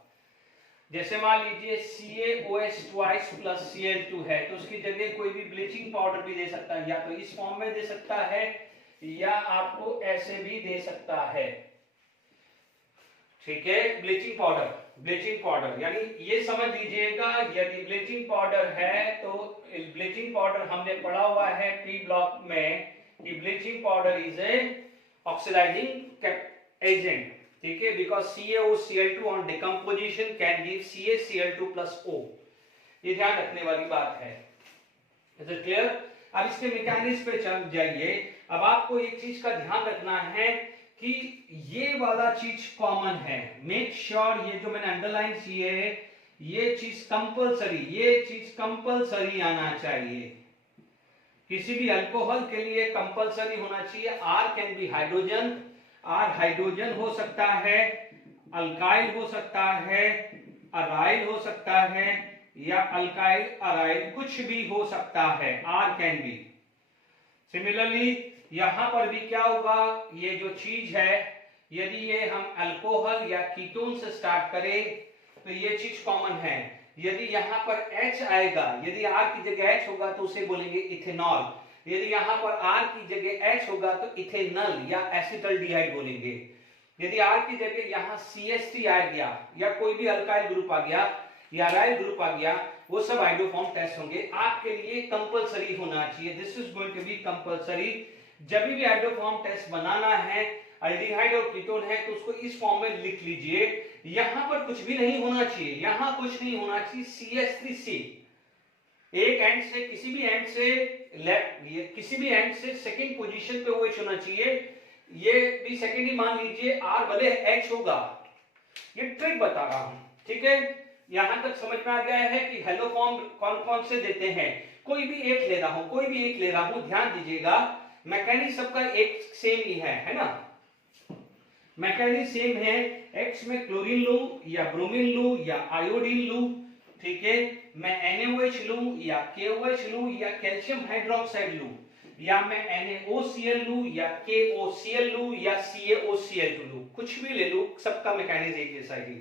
जैसे मान लीजिए CaOH ट्वाइस प्लस Cl2 है तो उसकी जगह कोई भी ब्लीचिंग पाउडर भी दे सकता है, या तो इस फॉर्म में दे सकता है या आपको ऐसे भी दे सकता है। ठीक है, ब्लीचिंग पाउडर, ब्लीचिंग पाउडर यानी ये समझ लीजिएगा, यदि ब्लीचिंग पाउडर है तो ब्लीचिंग पाउडर हमने पढ़ा हुआ है पी ब्लॉक में कि bleaching powder is a oxidising agent, ठीक है, because CaOCl2 on decomposition can give CaCl2 plus O। ये ध्यान रखने वाली बात है। Is it clear? अब इसके मैकेनिज्म पे चल जाइए। अब आपको एक चीज का ध्यान रखना है कि ये वाला चीज कॉमन है। मेक श्योर ये जो मैंने अंडरलाइन किए है ये चीज कंपलसरी, ये चीज कंपलसरी आना चाहिए। किसी भी अल्कोहल के लिए कंपलसरी होना चाहिए। R can be hydrogen, R hydrogen हो सकता है, अल्काइल हो सकता है, अराइल हो सकता है, या अल्काइल अराइल कुछ भी हो सकता है। R can be. सिमिलरली यहां पर भी क्या होगा, ये जो चीज है यदि ये हम अल्कोहल या कीटोन से स्टार्ट करें तो ये चीज कॉमन है। यदि यहां पर H आएगा, यदि R की जगह H होगा तो उसे बोलेंगे इथेनॉल। यदि यहां पर R की जगह H होगा तो इथेनल या एसिटल्डिहाइड बोलेंगे। यदि R की जगह यहां CH3 आ गया या कोई भी अल्काइल ग्रुप आ गया या अराइल ग्रुप आ गया, वो सब हाइड्रोफॉर्म टेस्ट होंगे। आपके लिए कंपलसरी होना चाहिए, this is going to be compulsory. जब भी हाइड्रोफॉर्म टेस्ट बनाना है, अल्डिहाइड और कीटोन है तो उसको इस फॉर्म में लिख लीजिए। यहां पर कुछ भी नहीं होना चाहिए, यहां कुछ नहीं होना चाहिए। CH3C एक एंड से किसी भी एंड से लेफ्ट, किसी भी एंड से सेकंड पोजीशन पे OH होना चाहिए। ये भी सेकंड ही मान लीजिए, R भले H होगा। ये ट्रिक बता रहा हूं, ठीक है। यहां तक समझ में आ गया है कि हेलो फॉर्म कौन कौन से देते हैं। कोई भी एक ले रहा हूं, कोई भी एक ले रहा हूं, ध्यान दीजिएगा मैकेनिज्म सबका एक सेम ही है ना, मैकेनिज्म सेम है। X में क्लोरीन लूं या ब्रोमीन लूं या आयोडीन लूं, ठीक है, मैं NaOH लूं या KOH लूं या कैल्शियम हाइड्रोक्साइड लूं, या मैं NaOCl लूं या KOCl लूं या CaOCl2 लूं, कुछ भी ले लूं, सबका मैकेनिज्म एक जैसा ही।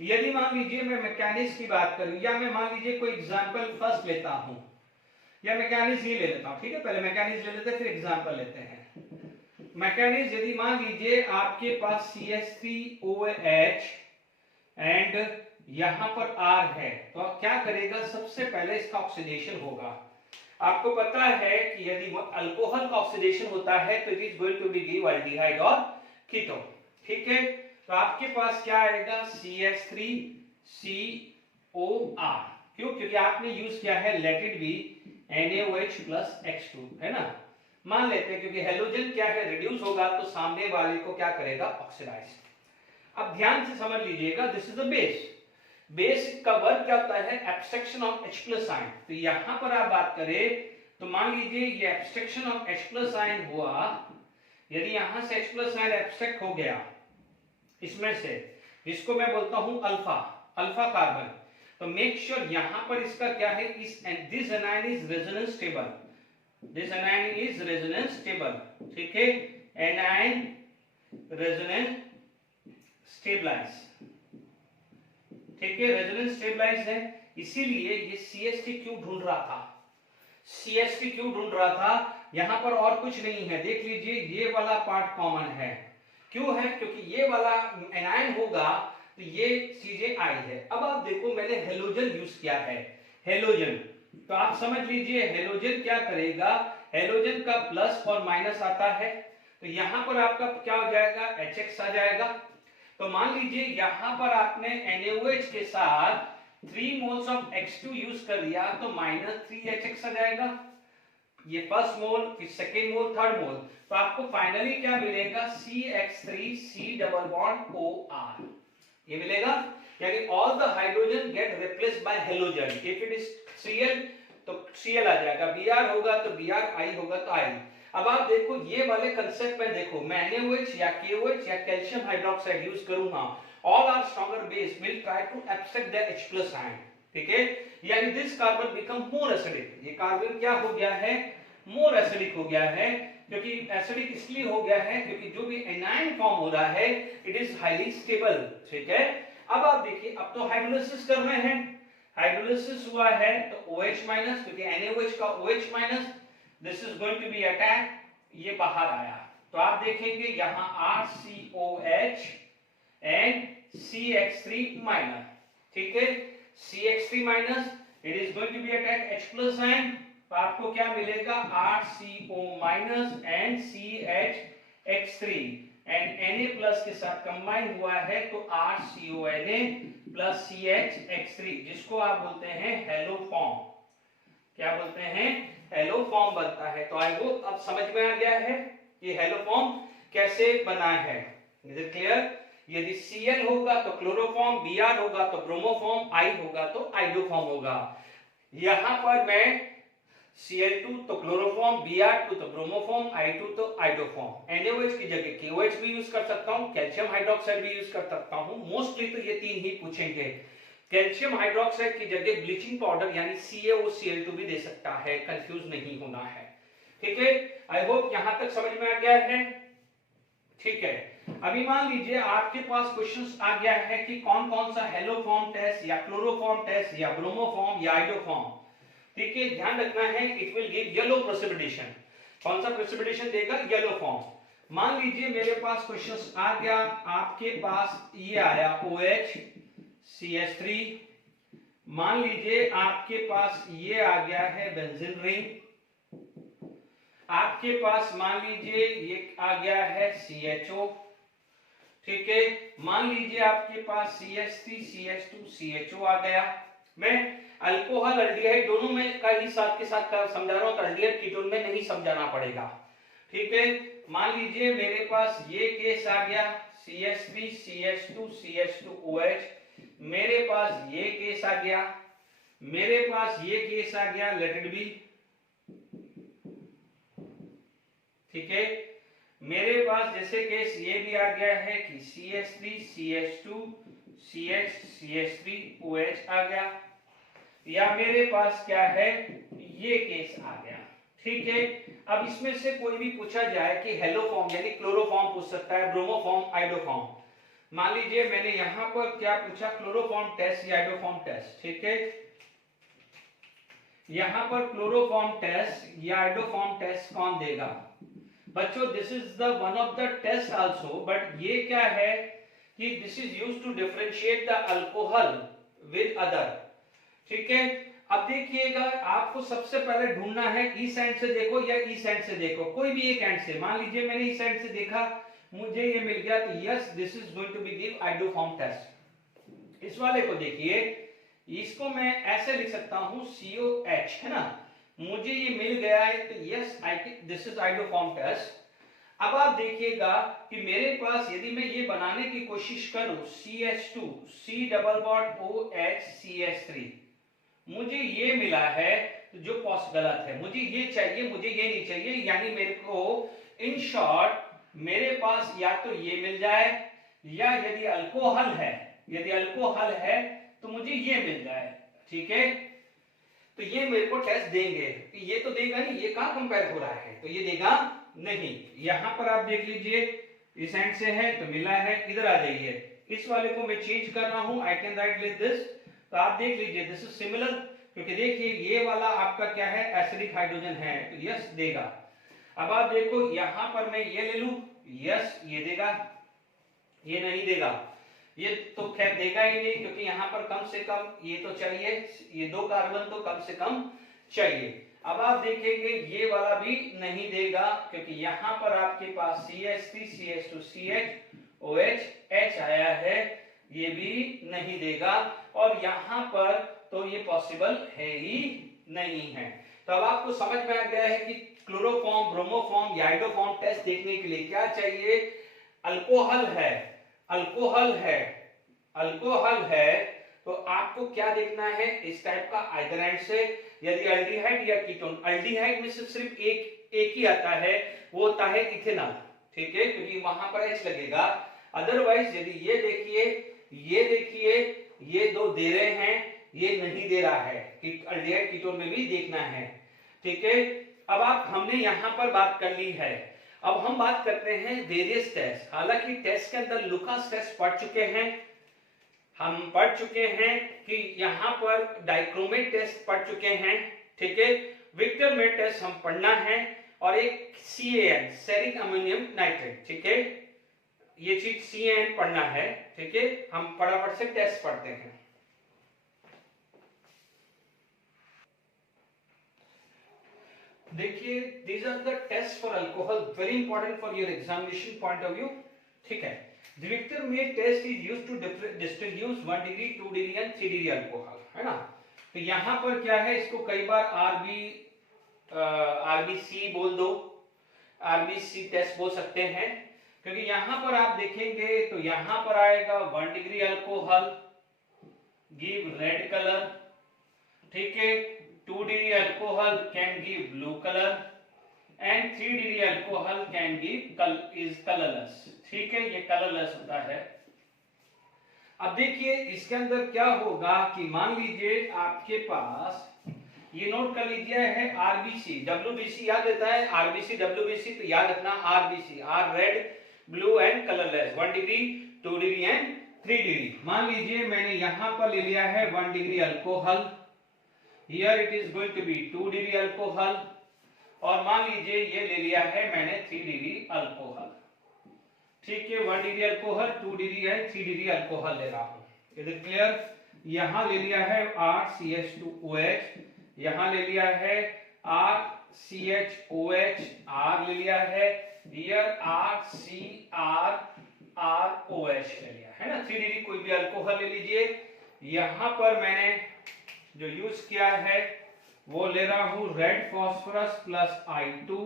यदि मान लीजिए मैं मैकेनिज्म की बात करूं, या मैं मान लीजिए कोई एग्जांपल फर्स्ट लेता हूं, या मैकेनिज्म ही ले लेता हूं, ठीक है, पहले मैकेनिज्म ले लेते हैं फिर एग्जांपल लेते हैं। मैकेनिज्म यदि मान लीजिए आपके पास CH3OH एंड यहां पर R है, तो आप क्या करेगा, सबसे पहले इसका ऑक्सीडेशन होगा। आपको पता है कि यदि अल्कोहल का ऑक्सीडेशन होता है तो it is going to be give aldehyde और कीटोन, ठीक है। तो आपके पास क्या आएगा, CH3COR, क्यों, क्योंकि आपने यूज किया है let it be NaOH plus X2, है ना। मान लेते हैं क्योंकि हेलोजन क्या है, रिड्यूस होगा तो सामने वाले को क्या करेगा, ऑक्सीडाइज। अब ध्यान से समझ लीजिएगा, this is the base. Base का वर्क क्या होता है, एब्स्ट्रक्शन ऑफ H+ आयन। तो यहां पर आप बात करें तो मान लीजिए ये एब्स्ट्रक्शन ऑफ H+ आयन हुआ। यदि यहां से H+ आयन एब्स्ट्रैक्ट हो गया इसमें से, जिसको मैं बोलता हूं अल्फा, अल्फा कार्बन, तो मेक श्योर यहां पर इसका क्या है, इस this anion is resonance stable, this anion is resonance stable, ठीक है, एनायन रेजोनेंस स्टेबलाइज, ठीक है, रेजोनेंस स्टेबलाइज है। इसीलिए ये CH3 क्यों ढूंढ रहा था, CH3 क्यों ढूंढ रहा था, यहां पर और कुछ नहीं है। देख लीजिए ये वाला पार्ट कॉमन है, क्यों है? क्योंकि ये वाला एनायन होगा तो ये चीजें आई है। अब आप देखो मैंने हेलोजन यूज किया है, हेलोजन, तो आप समझ लीजिए हेलोजन क्या करेगा, हेलोजन का प्लस और माइनस आता है, तो यहां पर आपका क्या हो जाएगा, HX आ जाएगा। तो मान लीजिए यहां पर आपने NaOH के साथ 3 मोल्स ऑफ X2 यूज कर लिया तो -3HX आ जाएगा, ये फर्स्ट मोल, फिर सेकेंड मोल, थर्ड मोल, तो आपको फाइनली क्या मिलेगा, CH3C डबल बॉन्ड OR, ये मिलेगा। यानी all the hydrogen gate replaced by halogen. If it is Cl तो Cl आ जाएगा, Br होगा तो Br, I होगा तो I। अब आप देखो ये वाले कंसेप्ट में देखो, मैं NaOH या KOH या कैल्शियम हाइड्रोक्साइड यूज करूंगा, all are stronger base will try to abstract the H+ ion, ठीक है। यानी this carbon become more acidic, ये कार्बन क्या हो गया है, मोर एसिडिक हो गया है। क्योंकि एसिडिक इसलिए हो गया है क्योंकि जो भी एनायन फॉर्म हो रहा है इट इज हाईली स्टेबल, ठीक है। अब आप देखिए अब तो हाइड्रोलिसिस कर रहे हैं, हाइड्रोलिसिस हुआ है तो OH माइनस, क्योंकि NaOH का OH minus, this is going to be attack, ये बाहर आया, तो आप देखेंगे यहां RCOH एंड CH3 माइनस, ठीक है, CH3 minus, it is going to be attack H+ ion, तो आपको क्या मिलेगा, RCO minus and CHX3 and Na+ के साथ कंबाइन हुआ है तो RCONA प्लस CHX3, जिसको आप बोलते हैं हेलो फॉर्म, क्या बोलते हैं, हेलो फॉर्म बनता है। तो आई होप अब समझ में आ गया है कि हेलो फॉर्म कैसे बना है, इज इट क्लियर। यदि Cl होगा तो क्लोरोफॉर्म, Br होगा तो ब्रोमोफॉर्म, I होगा तो आइडोफॉर्म होगा। यहां पर मैं Cl2 तो क्लोरोफॉर्म, Br2 तो ब्रोमोफॉर्म, I2 तो आइडोफॉर्म। NaOH की जगह KOH भी यूज कर सकता हूं, कैल्शियम हाइड्रोक्साइड भी यूज कर सकता हूं, मोस्टली तो ये तीन ही पूछेंगे। कैल्शियम हाइड्रोक्साइड की जगह ब्लीचिंग पाउडर यानी CaOCl2 भी दे सकता है, कंफ्यूज नहीं होना है, ठीक है। आई होप यहां तक समझ में आ गया है, ठीक है। अभी मान लीजिए आपके पास क्वेश्चंस आ गया है कि कौन कौन सा हेलोफॉर्म टेस्ट या क्लोरोफॉर्म टेस्ट या ब्रोमोफॉर्म या आइडोफॉर्म, ठीक है, ध्यान रखना है, it will give yellow precipitation. कौन सा प्रेसिपिटेशन देगा, येलो फॉर्म। मान लीजिए मेरे पास क्वेश्चंस आ गया, आपके पास ये आया OH CH3, मान लीजिए आपके पास ये आ गया है बेंजीन रिंग, आपके पास मान लीजिए ये आ गया है CHO, ठीक है, मान लीजिए आपके पास CH3 CH2 CHO आ गया। मैं अल्कोहल अल्डिहाइड दोनों में का ही साथ के साथ समझा रहा हूं, तो अल्डिहाइड कीटोन में नहीं समझाना पड़ेगा, ठीक है। मान लीजिए मेरे पास ये केस आ गया CH3 CH2 CH2OH, मेरे पास ये केस आ गया, मेरे पास ये केस आ गया, लेट इट बी, ठीक है। मेरे पास जैसे केस ये भी आ गया है कि CH3 CH2 CH CH3OH आ गया, या मेरे पास क्या है ये केस आ गया, ठीक है। अब इसमें से कोई भी पूछा जाए कि हेलोफॉर्म यानी क्लोरोफॉर्म पूछ सकता है, ब्रोमोफॉर्म, आइडोफॉर्म। मान लीजिए मैंने यहां पर क्या पूछा, क्लोरोफॉर्म टेस्ट या आइडोफॉर्म टेस्ट, ठीक है। यहां पर क्लोरोफॉर्म टेस्ट या आइडोफॉर्म टेस्ट कौन देगा बच्चों, this is the one of the test also, but ये क्या है कि this is used to differentiate the alcohol with other, ठीक है। अब देखिएगा आपको सबसे पहले ढूंढना है इस एंड से देखो या इस एंड से देखो, कोई भी एक एंड से। मान लीजिए मैंने इस एंड से देखा, मुझे ये मिल गया, तो yes this is going to be give iodoform test. इस वाले को देखिए, इसको मैं ऐसे लिख सकता हूं COH, है ना, मुझे ये मिल गया है तो yes this is iodoform test. अब आप देखिएगा कि मेरे पास यदि मैं ये बनाने की कोशिश करूं CH2 C double bond OH CH3, मुझे ये मिला है, तो जो गलत है, मुझे ये चाहिए, मुझे ये नहीं चाहिए। यानी मेरे को इन शॉर्ट मेरे पास या तो ये मिल जाए, या यदि अल्कोहल है, यदि अल्कोहल है तो मुझे ये मिल जाए, ठीक है। तो ये मेरे को टेस्ट देंगे, ये तो देगा नहीं, ये कहां कंपेयर हो रहा है, तो ये देगा नहीं। यहां पर आप देख लीजिए इस एंड से है तो मिला है, इधर आ जाइए, इस वाले को मैं चेंज कर रहा हूं, I can write like this, तो आप देख लीजिए दिस इज सिमिलर, क्योंकि देखिए ये वाला आपका क्या है, एसिडिक हाइड्रोजन है, तो यस देगा। अब आप देखो यहां पर मैं ये ले लूं, यस ये देगा, ये नहीं देगा, ये तो खैर देगा ही नहीं, क्योंकि यहाँ पर कम से कम ये तो चाहिए, ये 2 कार्बन तो कम से कम चाहिए। अब आप देखेंगे ये वाला भी नहीं देगा, क्योंकि यहाँ पर आपके पास CH3 CH2 CH OH आया है, ये भी नहीं देगा। और यहाँ पर तो ये पॉसिबल है ही नहीं है। तो अब आपको समझ में आ गया है कि क्लोरोफॉर्म, ब्रोमोफॉर्म, याइडोफॉर्म टेस्ट देखने के लिए क्या चाहिए? अल्कोहल है, अल्कोहल है, अल्कोहल है, तो आपको क्या देखना है? इस टाइप का आइदर एंड से, यदि अल्डिहाइड या कीटोन, अल्डिहाइड में से सिर्फ एक ही आता है, वो होता है इथेनॉल, ठीक है, क्योंकि वहां पर H लगेगा। अदरवाइज यदि ये देखिए, ये 2 दे रहे हैं, ये नहीं दे रहा है, कि अल्डिहाइड कीटोन में भी देखना है, ठीक है। अब हमने यहां पर बात कर ली है, अब हम बात करते हैं वेरियस टेस्ट। हालांकि टेस्ट के अंदर लुकास टेस्ट पढ़ चुके हैं, हम पढ़ चुके हैं कि यहाँ पर डाइक्रोमेट टेस्ट पढ़ चुके हैं, ठीक है। विक्टर मेट टेस्ट हम पढ़ना है, और एक CAN सेरिक अमोनियम नाइट्रेट, ठीक है, ये चीज CAN पढ़ना है, ठीक है। हम फटाफट से टेस्ट पढ़ते हैं। देखिए, these are the tests for alcohol, very important for your examination point of view, ठीक है। The Victor Mead test is used to distinguish 1 degree, 2 degree and 3 degree alcohol, है ना। तो यहाँ पर क्या है, इसको कई बार RBC बोल दो, RBC टेस्ट बोल सकते हैं, क्योंकि यहाँ पर आप देखेंगे तो यहाँ पर आएगा 1 degree alcohol give red colour, ठीक है, 2 degree alcohol can give blue color and 3 degree alcohol can give is colorless, ठीक है, ये कलरलेस होता है। अब देखिए इसके अंदर क्या होगा कि मान लीजिए आपके पास, ये नोट कर लीजिए है RBC, WBC याद रहता है, RBC WBC, तो याद रखना RBC, R red, blue and colourless, 1 degree, 2 degree and 3 degree. मान लीजिए मैंने यहां पर ले लिया है 1 degree alcohol, here it is going to be 2 degree alcohol, और मान लीजिए ये ले लिया है मैंने 3 डिग्री अल्कोहल, ठीक है, 1 degree alcohol, 2 degree and 3 degree alcohol ले रहा हूं। Is it clear? यहां ले लिया है RCH2OH, यहां ले लिया है RCHOH, R ले लिया है, here RCRROH ले लिया है ना, 3 डिग्री कोई भी अल्कोहल ले लीजिए। यहां पर मैंने जो यूज किया है वो ले रहा हूं रेड फास्फोरस प्लस I2,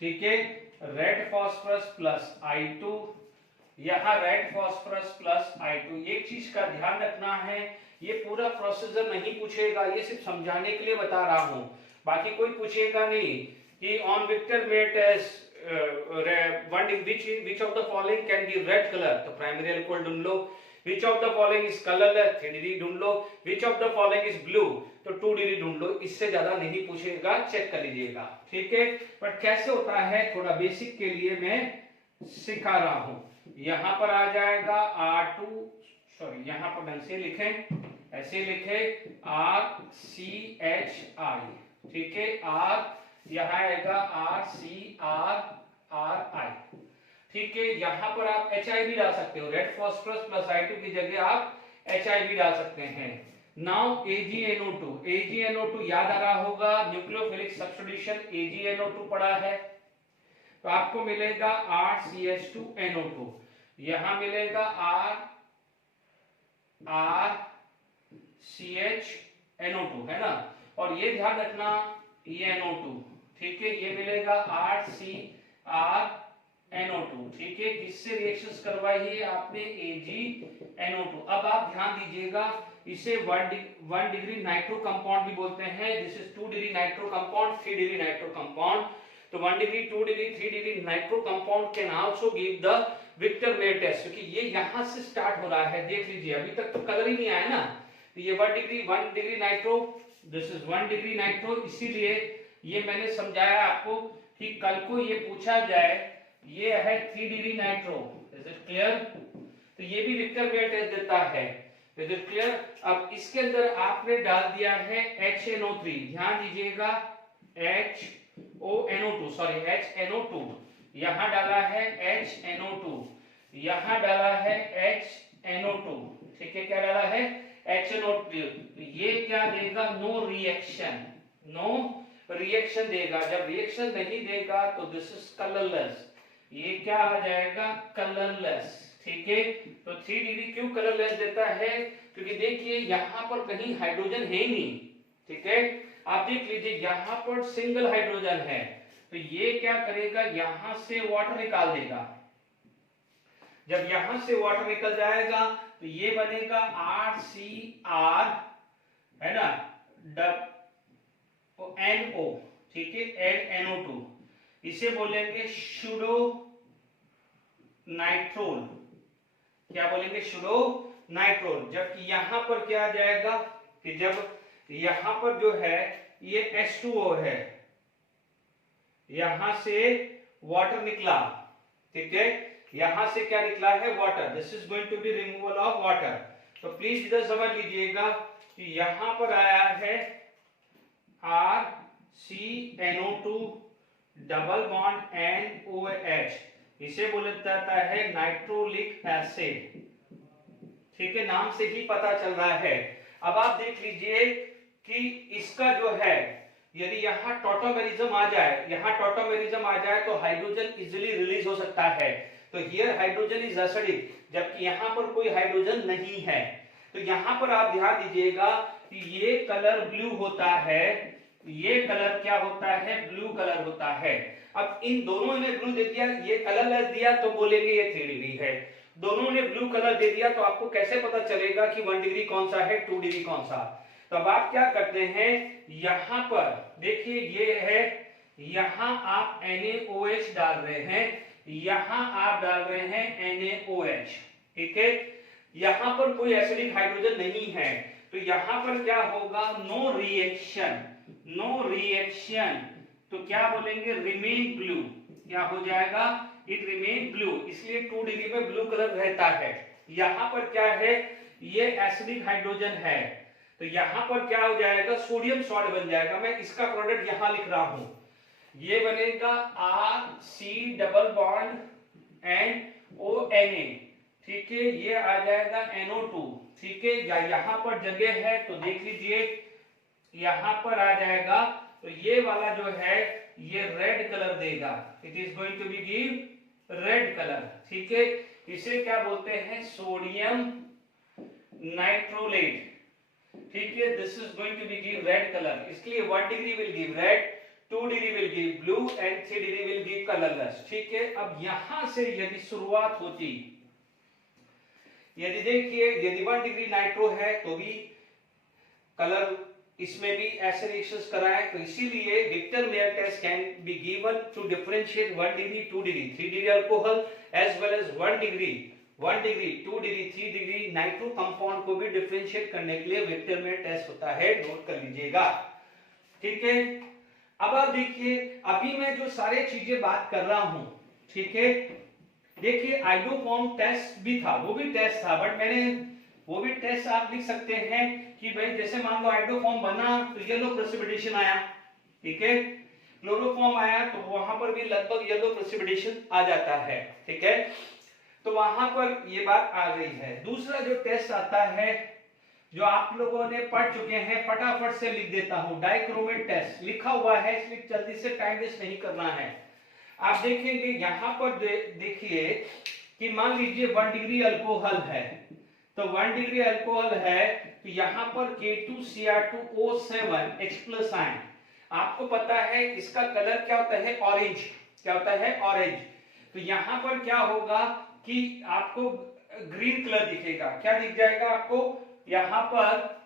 ठीक है, रेड फास्फोरस प्लस I2, यहां रेड फास्फोरस प्लस I2। एक चीज का ध्यान रखना है, ये पूरा प्रोसीजर नहीं पूछेगा, ये सिर्फ समझाने के लिए बता रहा हूं, बाकी कोई पूछेगा नहीं कि on Victor Meyer test which of the following can give red color, तो प्राइमरी अल्कोहल ढूंढ लो, which of the following is colorless, 3 degree ढूंढ लो, which of the following is blue, तो 2 डिग्री ढूंढ लो, इससे ज्यादा नहीं पूछेगा, चेक कर लीजिएगा, ठीक है। बट कैसे होता है थोड़ा बेसिक के लिए मैं सिखा रहा हूं। यहां पर आ जाएगा R2, सॉरी यहां पर ढंग से लिखें, ऐसे लिखे RCHI, ठीक है, R यहां आएगा RCRRI, ठीक है। यहां पर आप HI भी डाल सकते हो, रेड फास्फोरस प्लस I2 की जगह आप HI भी डाल सकते हैं। नाउ AgNO2 याद आ रहा होगा, न्यूक्लियोफिलिक सब्स्टिट्यूशन AgNO2 पढ़ा है, तो आपको मिलेगा RCH2NO2, यहां मिलेगा RCHNO2, है ना, और ये ध्यान रखना ये NO2, ठीक है, ये मिलेगा RCRNO2, ठीक है। किससे रिएक्शंस करवाई है आपने? AgNO2। अब आप ध्यान दीजिएगा, इसे 1 डिग्री नाइट्रो कंपाउंड भी बोलते हैं, this is 2 degree nitro compound, 3 degree nitro compound. तो 1 degree, 2 degree, 3 degree nitro compound can also give the Victor Meyer test, क्योंकि ये यहां से स्टार्ट हो रहा है, देख लीजिए अभी तक तो कलर ही नहीं आया ना, तो ये 1 degree nitro, this is 1 degree nitro, इसीलिए ये मैंने समझाया आपको कि कल को ये पूछा जाए, ये है 3 degree nitro, is it clear? तो ये भी विक्टर मेट टेस्ट देता है, इज इट क्लियर? अब इसके अंदर आपने डाल दिया है HNO3, ध्यान दीजिएगा, HNO2, यहां डाला है HNO2, यहां डाला है HNO2, ठीक है, क्या डाला है HNO2, ये क्या देगा, नो रिएक्शन, नो रिएक्शन देगा। जब रिएक्शन नहीं देगा तो दिस इज कलरलेस, ये क्या आ जाएगा, कलरलेस, ठीक है। तो 3 डिग्री क्यों कलरलेस देता है, क्योंकि देखिए यहां पर कहीं हाइड्रोजन है नहीं, ठीक है। आप देख लीजिए यहां पर सिंगल हाइड्रोजन है, तो ये क्या करेगा, यहां से वाटर निकाल देगा। जब यहां से वाटर निकल जाएगा तो ये बनेगा RCr, है ना, NO, ठीक है, NO2, इसे बोलेंगे सुडो नाइट्रोल, क्या बोलेंगे, सुडो नाइट्रोल। जबकि यहां पर क्या आ जाएगा कि जब यहां पर जो है ये H2O है, यहां से वाटर निकला, ठीक है, यहां से क्या निकला है, water, this is going to be removal of water. तो प्लीज इधर समझ लीजिएगा कि यहां पर आया है RCNO2 डबल बॉन्ड NOH, इसे बोला जाता है नाइट्रोलिक एसिड, ठीक है, नाम से ही पता चल रहा है। अब आप देख लीजिए कि इसका जो है, यदि यहाँ टॉटोमेरिज्म आ जाए, यहाँ टॉटोमेरिज्म आ जाए तो हाइड्रोजन इजीली रिलीज हो सकता है। तो हियर हाइड्रोजन इज एसिडिक, जबकि यहाँ पर कोई हाइड्रोजन नहीं है। तो यहाँ पर आप ध्यान दीजिएगा कि ये कलर ब्लू होता है, ये कलर क्या होता है, ब्लू कलर होता है। अब इन दोनों ने ब्लू दे दिया, ये कलरलेस दिया, तो बोलेंगे ये 3 डिग्री है। दोनों ने ब्लू कलर दे दिया तो आपको कैसे पता चलेगा कि 1 डिग्री कौन सा है, 2 डिग्री कौन सा। तो अब आप क्या करते हैं, यहां पर देखिए ये है, यहां आप NaOH डाल रहे हैं, यहां आप डाल रहे हैं NaOH, ठीक है। यहां पर कोई एसिडिक हाइड्रोजन नहीं है, तो यहां पर क्या होगा, नो रिएक्शन, नो रिएक्शन, तो क्या बोलेंगे, रिमेन ब्लू, क्या हो जाएगा, इट रिमेन ब्लू, इसलिए 2 डिग्री में ब्लू कलर रहता है। यहां पर क्या है, ये एसिडिक हाइड्रोजन है, तो यहां पर क्या हो जाएगा, सोडियम सॉल्ट बन जाएगा। मैं इसका प्रोडक्ट यहां लिख रहा हूं, ये बनेगा RC डबल बॉन्ड NONA, ठीक है, ये आ जाएगा NO2, ठीक है, या यहां पर जगह है तो देख लीजिए यहां पर आ जाएगा, तो ये वाला जो है ये रेड कलर देगा, it is going to be give red colour, ठीक है। इसे क्या बोलते हैं, सोडियम नाइट्रोलेट, ठीक है, this is going to be give red colour, इसलिए 1 degree will give red, 2 degree will give blue and 3 degree will give colourless, ठीक है। अब यहां से यदि शुरुआत होती, यदि देखिए यदि 1 डिग्री नाइट्रो है तो भी कलर, इसमें भी ऐसे रिएक्शंस कराए, तो इसीलिए Victor Meyer test can be given to differentiate 1 degree, 2 degree, 3 degree alcohol as well as 1 degree, 2 degree, 3 degree nitro compound को भी डिफरेंशिएट करने के लिए विक्टर मेयर टेस्ट होता है, नोट कर लीजिएगा, ठीक है। अब आप देखिए, अभी मैं जो सारे चीजें बात कर रहा हूं, ठीक है, देखिए आइडोफॉर्म टेस्ट भी था, वो भी टेस्ट था, बट मैंने वो भी टेस्ट आप लिख सकते हैं कि भाई जैसे मान लो आइडोफॉर्म बना तो येलो प्रेसिपिटेशन आया, ठीक है, क्लोरोफॉर्म आया तो वहां पर भी लगभग येलो प्रेसिपिटेशन आ जाता है, ठीक है। तो वहां पर ये बात आ गई है। दूसरा जो टेस्ट आता है जो आप लोगों ने पढ़ चुके हैं, फटाफट से लिख देता हूं, डाइक्रोमेट टेस्ट लिखा हुआ है, इसलिए जल्दी से टाइम वेस्ट नहीं करना है। आप देखेंगे यहां पर देखिए कि मान लीजिए 1 डिग्री अल्कोहल है, तो 1 डिग्री अल्कोहल है तो यहां पर K2Cr2O7 H+ आयन, आपको पता है इसका कलर क्या होता है, ऑरेंज, क्या होता है, ऑरेंज। तो यहां पर क्या होगा कि आपको ग्रीन कलर दिखेगा, क्या दिख जाएगा आपको, यहां पर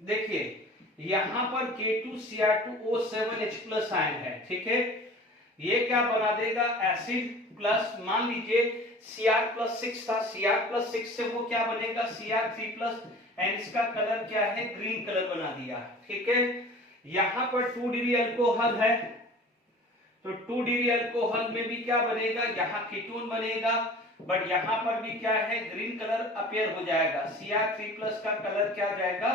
देखिए यहां पर K2Cr2O7 H+ आयन है, ठीक है, ये क्या बना देगा, एसिड प्लस, मान लीजिए Cr+6 था, Cr+6 से वो क्या बनेगा, Cr3+, एंड इसका कलर क्या है, ग्रीन कलर बना दिया, ठीक है। यहां पर 2 डिग्री अल्कोहल है, तो 2 डिग्री अल्कोहल में भी क्या बनेगा, यहाँ कीटोन बनेगा, बट यहां पर भी क्या है, ग्रीन कलर अपीयर हो जाएगा, Cr3+ का कलर क्या आ जाएगा,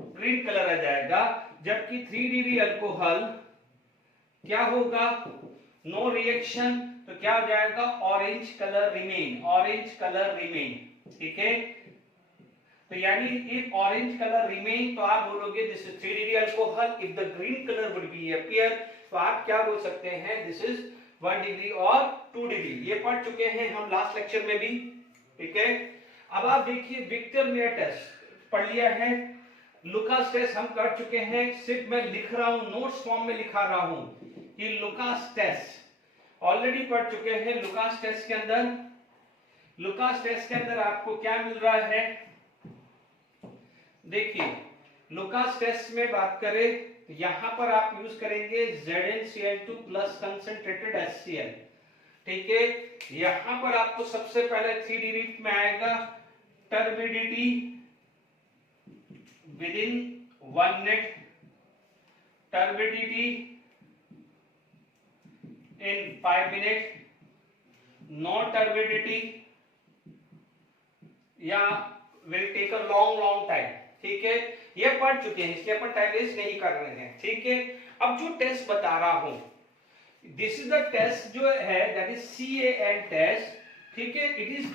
ग्रीन कलर आ जाएगा। जबकि 3 डिग्री अल्कोहल क्या होगा, नो रिएक्शन, तो क्या हो जाएगा, orange colour remain, orange colour remain, ठीक है। तो यानी इफ ऑरेंज कलर रिमेन तो आप बोलोगे this is 3 degree alcohol, if the green colour would be appear तो आप क्या बोल सकते हैं, दिस इज 1 डिग्री और 2 डिग्री। ये पढ़ चुके हैं हम लास्ट लेक्चर में भी, ठीक है। अब आप देखिए विक्टर मेयर टेस्ट पढ़ लिया है, लुकास टेस्ट हम कर चुके हैं, सिर्फ मैं लिख रहा हूं, नोट्स फॉर्म में लिखा रहा हूं कि लुकास टेस्ट ऑलरेडी पढ़ चुके हैं। लुकास टेस्ट के अंदर, लुकास टेस्ट के अंदर आपको क्या मिल रहा है, देखिए लुकास टेस्ट में बात करें तो यहां पर आप यूज करेंगे ZnCl2 प्लस कंसंट्रेटेड HCl, ठीक है। यहां पर आपको सबसे पहले 3 डिग्री में आएगा turbidity within 1 minute, turbidity in 5 minute, no turbidity या will take a long time, ठीक है। ये पढ़ चुके हैं, इसलिए अपन टाइम वेस्ट नहीं कर रहे हैं, ठीक है। अब जो टेस्ट बता रहा हूं, दिस इज द टेस्ट जो है दैट इज CAN टेस्ट, ठीक है। It is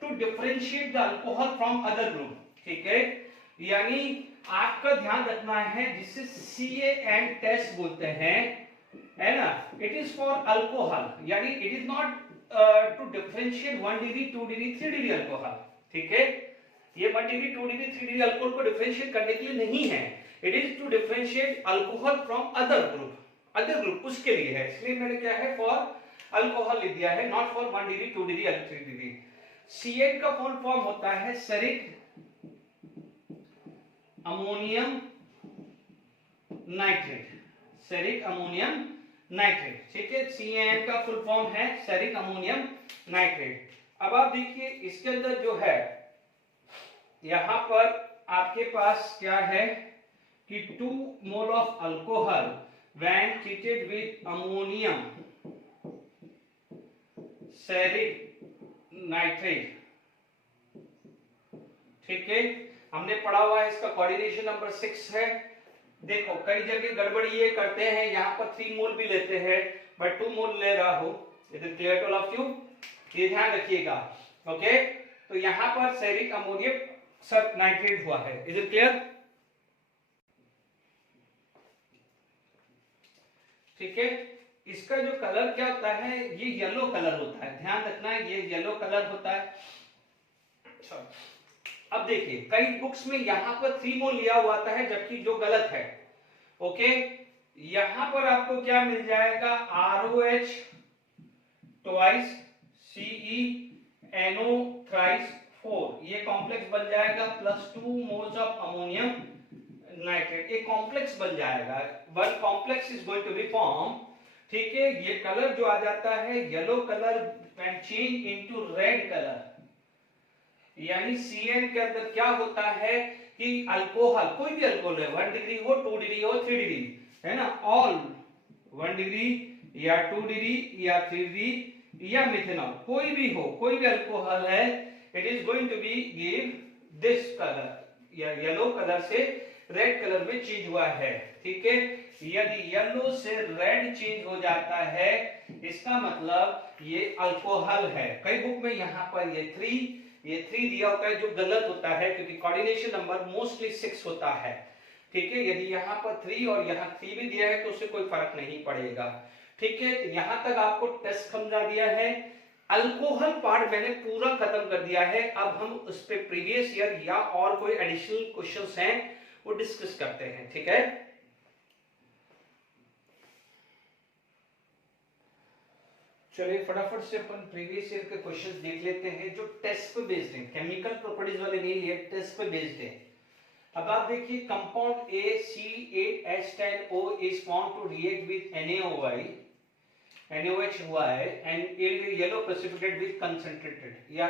to differentiate the alcohol from other group, ठीक है। यानी आपका ध्यान रखना है, जिसे CAN टेस्ट बोलते हैं, है ना, इट इज फॉर अल्कोहल, यानी it is not to differentiate 1 degree 2 degree 3 degree alcohol, ठीक है। ये 1 डिग्री 2 डिग्री 3 डिग्री अल्कोहल को डिफरेंशिएट करने के लिए नहीं है, it is to differentiate alcohol from other group, उसके लिए है। इसलिए मैंने क्या है, फॉर अल्कोहल लिख दिया है, not for 1 degree 2 degree 3 degree. CN का फुल फॉर्म होता है ceric ammonium nitrate, ceric ammonium nitrate, ठीक है। CN का फुल फॉर्म है सेरिक अमोनियम नाइट्रेट। अब आप देखिए इसके अंदर जो है, यहां पर आपके पास क्या है कि 2 mole of alcohol when treated with ammonium ceric nitrate, ठीक है। हमने पढ़ा हुआ है, इसका कोऑर्डिनेशन नंबर 6 है। देखो कई जगह गड़बड़ी ये करते हैं, यहां पर 3 मोल भी लेते हैं बट 2 मोल ले रहा हो, it is clear to all of you, ये ध्यान रखिएगा, ओके। तो यहां पर सेरिक अमोनियम सब नाइट्रेट हुआ है, इज इट क्लियर, ठीक है। इसका जो कलर क्या होता है, ये येलो कलर होता है, ध्यान रखना है, ये येलो कलर होता है। अच्छा, अब देखिए कई बुक्स में यहां पर 3 मोल लिया हुआ आता है, जबकि जो गलत है, ओके। यहां पर आपको क्या मिल जाएगा, ROH ट्वाइस CeNO थ्राइस 4, ये कॉम्प्लेक्स बन जाएगा, plus 2 moles of ammonium nitrate, एक कॉम्प्लेक्स बन जाएगा, one complex is going to be form, ठीक है। ये कलर जो आ जाता है yellow colour can change into red colour, यानी CN के अंदर क्या होता है कि अल्कोहल, कोई भी अल्कोहल है, 1 डिग्री हो 2 डिग्री हो 3 डिग्री, है ना, ऑल 1 डिग्री या 2 डिग्री या 3 डिग्री या मिथेनॉल, कोई भी हो, कोई भी अल्कोहल है, it is going to be give this colour, या येलो कलर से रेड कलर में चेंज हुआ है, ठीक है। यदि येलो से रेड चेंज हो जाता है, इसका मतलब ये अल्कोहल है। कई बुक में यहाँ पर ये 3 दिया होता है, जो गलत होता है, क्योंकि कोऑर्डिनेशन नंबर मोस्टली 6 होता है, ठीक है। यदि यहाँ पर 3 और यहाँ 3 भी दिया है तो उससे कोई फर्क नहीं पड़ेगा, ठीक है। तो यहाँ तक आपको टेस्ट समझा दिया है, अल्कोहल पार्ट मैंने पूरा खत्म कर दिया है। अब हम उस पे प्रीवियस ईयर या और कोई एडिशनल क्वेश्चंस हैं वो डिस्कस करते हैं, ठीक है। चलिए फटाफट से अपन प्रीवियस ईयर के क्वेश्चंस देख लेते हैं, जो टेस्ट पे बेस्ड हैं, केमिकल प्रॉपर्टीज वाले नहीं है, टेस्ट पे बेस्ड है। अब आप देखिए compound AC8H10O is found to react with NaOH हुआ है and yellow precipitate with concentrated या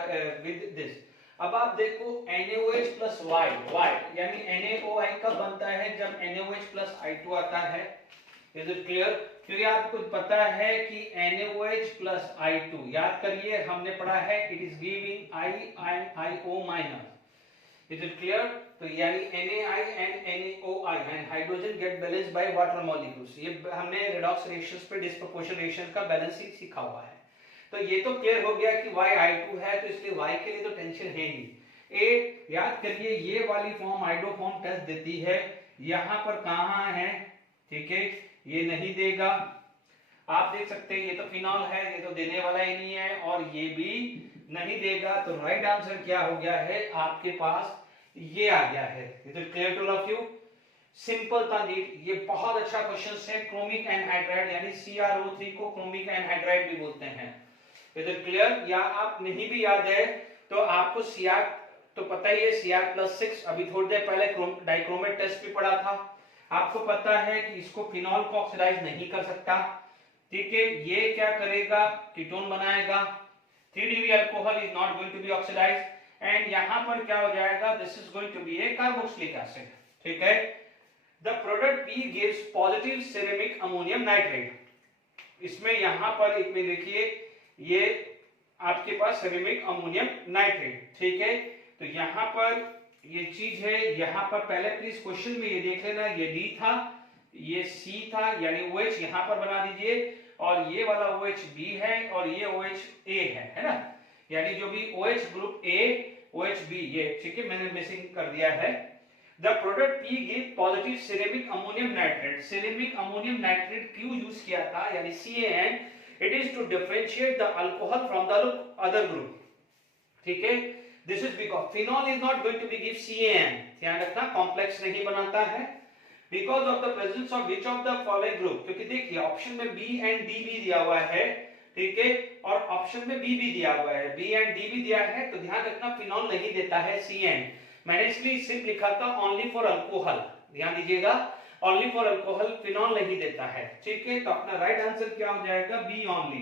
with this। अब आप देखो NaOH plus Y यानी NaOI कब बनता है, जब NaOH plus I2 आता है, इज इट क्लियर। क्योंकि आपको पता है कि NaOH plus I2, याद करिए हमने पढ़ा है, it is giving I and IO माइनस, इज इट क्लियर। तो यानी NaI and NaOI and hydrogen get balanced by water molecules, ये हमने रेडॉक्स रिएक्शंस पे डिस्प्रोपोर्शन रिएक्शन का बैलेंसिंग सीखा हुआ है, तो ये तो क्लियर हो गया कि YI2 है, तो इसलिए Y के लिए तो टेंशन है नहीं। ए याद करिए, ये वाली फॉर्म आइडोफॉर्म टेस्ट देती है, यहां पर कहां है, ठीक है, ये नहीं देगा। आप देख सकते हैं ये तो फिनॉल है, ये तो देने वाला ही नहीं है, और ये भी नहीं देगा। तो राइट आंसर क्या हो गया है आपके पास, ये आ गया है। It is clear two of you, simple था जी, ये बहुत अच्छा क्वेश्चन है। क्रोमिक एनहाइड्राइड यानी CrO3 को क्रोमिक एनहाइड्राइड भी बोलते हैं। इट इज क्लियर, या आप नहीं भी याद है तो आपको Cr तो पता ही है, Cr+6 अभी थोड़ी देर पहले डाइक्रोमेट टेस्ट भी पढ़ा था, आपको पता है कि इसको फिनॉल को ऑक्सीडाइज नहीं कर सकता, ठीक है। ये क्या करेगा, कीटोन बनाएगा, 3 alcohol is not going to be oxidise, and यहां पर क्या हो जाएगा, this is going to be a carboxylic acid, ठीक है। The product P gives positive ceramic ammonium nitrate. इसमें यहां पर एक में देखिए, ये आपके पास सिरेमिक अमोनियम नाइट्रेट, ठीक है। तो यहां पर ये चीज है, यहां पर पहले प्लीज क्वेश्चन में ये देख लेना, ये D था, ये C था, यानी OH यहां पर बना दीजिए, और ये वाला OH B है, और ये OH A है ना, यानी जो भी OH group A OH B, ये ठीक है, मैंने मिसिंग कर दिया है। The product P give positive ceramic ammonium nitrate। ceramic ammonium nitrate क्यों यूज किया था, यानी CAN, it is to differentiate the alcohol from the other group, ठीक है। This is because phenol is not going to be give CAN, ध्यान रखना, कॉम्प्लेक्स नहीं बनाता है, because of the presence of which of the following group, क्योंकि देखिए ऑप्शन में B and D भी दिया हुआ है, ठीक है, और ऑप्शन में B भी दिया हुआ है, B and D भी दिया है, तो ध्यान रखना फिनॉल नहीं देता है CN। मैंने इसलिए सिर्फ लिखा था ओनली फॉर अल्कोहल, ध्यान दीजिएगा, ओनली फॉर अल्कोहल, फिनॉल नहीं देता है, ठीक है। तो अपना राइट आंसर क्या हो जाएगा, बी ओनली।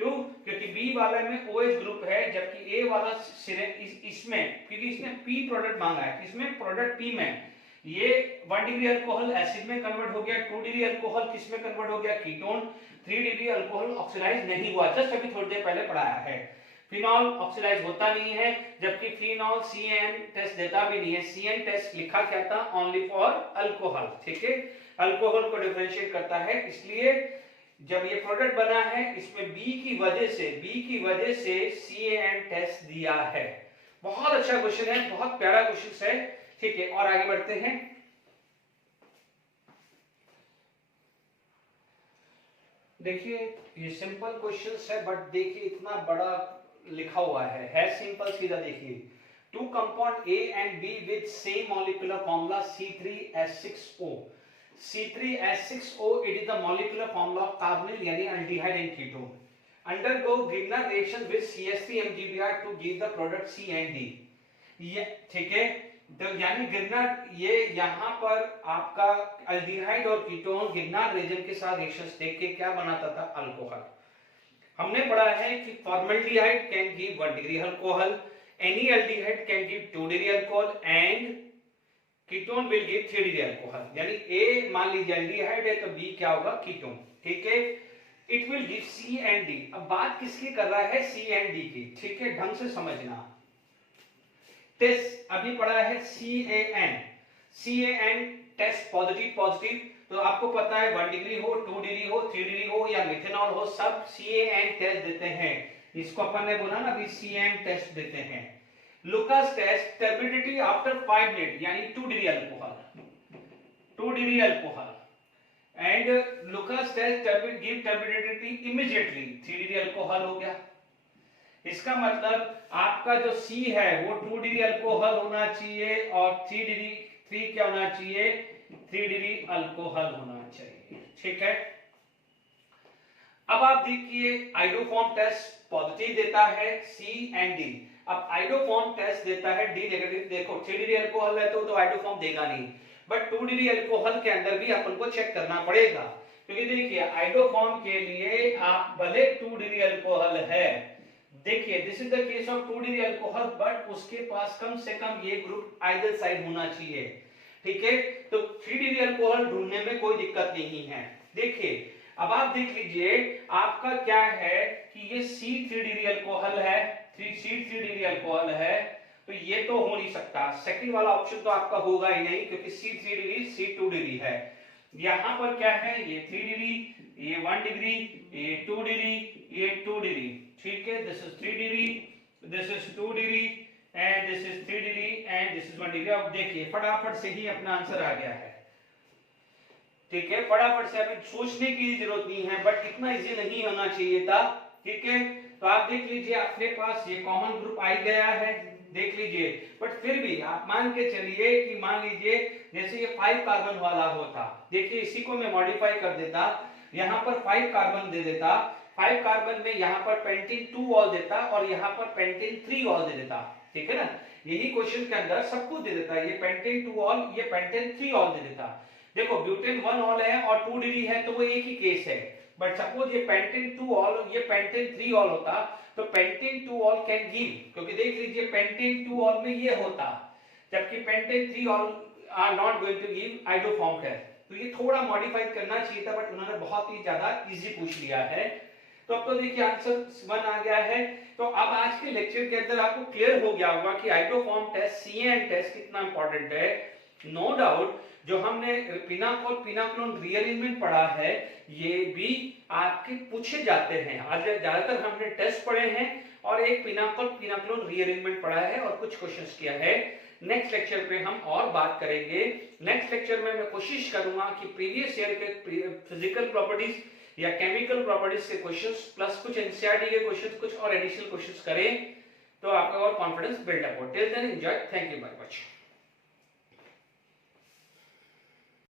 क्यों, क्योंकि बी वाले में OH ग्रुप है, जबकि ए वाला इसमें, क्योंकि इसने P प्रोडक्ट मांगा है, इसमें प्रोडक्ट P में ये 1 डिग्री अल्कोहल एसिड में कन्वर्ट हो गया, 2 डिग्री अल्कोहल किस में कन्वर्ट हो गया, कीटोन, 3 डिग्री अल्कोहल ऑक्सीडाइज नहीं हुआ, जस्ट अभी थोड़ी देर पहले पढ़ाया है। फिनॉल ऑक्सीडाइज होता नहीं है, जबकि फिनॉल CN टेस्ट देता भी नहीं है। CN टेस्ट लिखा क्या था, ओनली फॉर अल्कोहल, ठीक है, अल्कोहल को डिफरेंशिएट करता है। इसलिए जब ये प्रोडक्ट बना है, इसमें B की वजह से CAN टेस्ट दिया है। बहुत अच्छा क्वेश्चन है, बहुत प्यारा क्वेश्चन है, ठीक है। और आगे बढ़ते हैं, देखिए ये सिंपल क्वेश्चन है, बट देखिए इतना बड़ा लिखा हुआ है सिंपल, सीधा देखिए। Two compound A and B with same molecular formula C3H6O। C3H6O, it is the molecular formula of carbonyl यानी aldehyde and ketone। Undergo Grignard reaction with CH3MgBr to give the product C and D। ये ठीक है, तो यानी गिरनार्ड, ये यहाँ पर आपका अल्डिहाइड और कीटोन गिरनार्ड रिएजेंट के साथ रिएक्शंस देख के क्या बनाता था, अल्कोहल। हमने पढ़ा है कि formaldehyde can give 1 degree alcohol, any aldehyde can give 2 degree alcohol, and ketone will give 3 degree alcohol. यानी ए मान लीजिए अल्डिहाइड है, तो बी क्या होगा, कीटोन, ठीक है। It will give C and D. अब बात किसकी कर रहा है, सी एंड डी की, ठीक है, ढंग से समझना। टेस्ट अभी पढ़ा है CAN टेस्ट पॉजिटिव, तो आपको पता है 1 डिग्री हो, 2 डिग्री हो, 3 डिग्री हो या मिथेनॉल हो, सब CAN टेस्ट देते हैं। इसको अपन ने बोला ना, अभी CAN टेस्ट देते हैं। Lucas test turbidity after 5 minute, यानी 2 degree alcohol, and Lucas test give turbidity immediately 3 degree alcohol हो गया। इसका मतलब आपका जो C है वो 2 डिग्री अल्कोहल होना चाहिए, और 3 क्या होना चाहिए, 3 डिग्री अल्कोहल होना चाहिए, ठीक है। अब आप देखिए आइडोफॉर्म टेस्ट पॉजिटिव देता है C एंड D। अब आइडोफॉर्म टेस्ट देता है D नेगेटिव। देखो 3 डिग्री अल्कोहल है तो आइडोफॉर्म देगा नहीं, बट 2 डिग्री अल्कोहल के अंदर भी अपन को चेक करना पड़ेगा, क्योंकि देखिए आइडोफॉर्म के लिए आप भले 2 डिग्री अल्कोहल है, देखिए this is the case of 2 degree alcohol, but उसके पास कम से कम ये ग्रुप आइदर साइड होना चाहिए, ठीक है। तो 3 डिग्री अल्कोहल ढूंढने में कोई दिक्कत नहीं है। देखिए अब आप देख लीजिए, आपका क्या है कि ये C 3 डिग्री अल्कोहल है, C 3 डिग्री अल्कोहल है, तो ये तो हो नहीं सकता। सेकंड वाला ऑप्शन तो आपका होगा ही नहीं, क्योंकि C 3 डिग्री, C 2 डिग्री है। यहाँ पर क्या है, ये 3 डिग्री, ये 1 डिग्री, ये 2 डिग्री, ये 2 डिग्री, ठीक है, this is 3 degree, this is 2 degree and this is 3 degree and this is 1 degree. अब देखिए फटाफट से ही अपना आंसर आ गया है। ठीक है, फटाफट से, अभी सोचने की जरूरत नहीं है, बट इतना इजी नहीं होना चाहिए था। ठीक है, तो आप देख लीजिए अपने पास ये कॉमन ग्रुप आ गया है, देख लीजिए। बट फिर भी आप मान के चलिए कि मान लीजिए जैसे ये 5 कार्बन वाला होता, देखिए इसी को मैं मॉडिफाई कर देता, यहाँ पर 5 कार्बन दे देता, 5 कार्बन में यहाँ पर पेंटेन 2 ऑल देता और यहाँ पर पेंटेन 3 ऑल दे देता। ठीक है ना, यही क्वेश्चन के अंदर सब कुछ दे देता, ये पेंटेन 2 ऑल, ये पेंटेन 3 ऑल दे देता। देखो ब्यूटेन 1 ऑल है और 2 डिग्री है तो वो एक ही केस है, बट सपोज ये पेंटेन 2 ऑल, ये पेंटेन 3 ऑल होता तो पेंटेन 2 ऑल कैन गिव, क्योंकि देख लीजिए पेंटेन 2 ऑल में ये होता, जबकि pentane 3 ol are not going to give iodoform है। तो ये थोड़ा मॉडिफाई करना चाहिए था, बट उन्होंने बहुत ही ज्यादा इजी पूछ लिया है। तो अब तो देखिए आंसर 1 आ गया है। तो अब आज के लेक्चर के अंदर आपको क्लियर हो गया होगा कि आइडोफॉर्म टेस्ट, सीएन टेस्ट कितना इंपॉर्टेंट है। नो डाउट जो हमने पिनाकोल पिनाकोलोन रीअरेंजमेंट पढ़ा है, ये भी आपके पूछे जाते हैं। आज ज्यादातर हमने टेस्ट पढ़े हैं और एक पिनाकोल पिनाकोलोन रीअरेंजमेंट पढ़ा है और कुछ क्वेश्चंस किया है। नेक्स्ट लेक्चर पे हम और बात करेंगे। नेक्स्ट लेक्चर में मैं कोशिश करूंगा कि प्रीवियस ईयर के फिजिकल प्रॉपर्टीज या केमिकल प्रॉपर्टीज के क्वेश्चंस प्लस कुछ एनसीईआरटी के क्वेश्चंस, कुछ और एडिशनल क्वेश्चंस करें, तो आपका और कॉन्फिडेंस बिल्ड अप हो। Till then enjoy, thank you very much.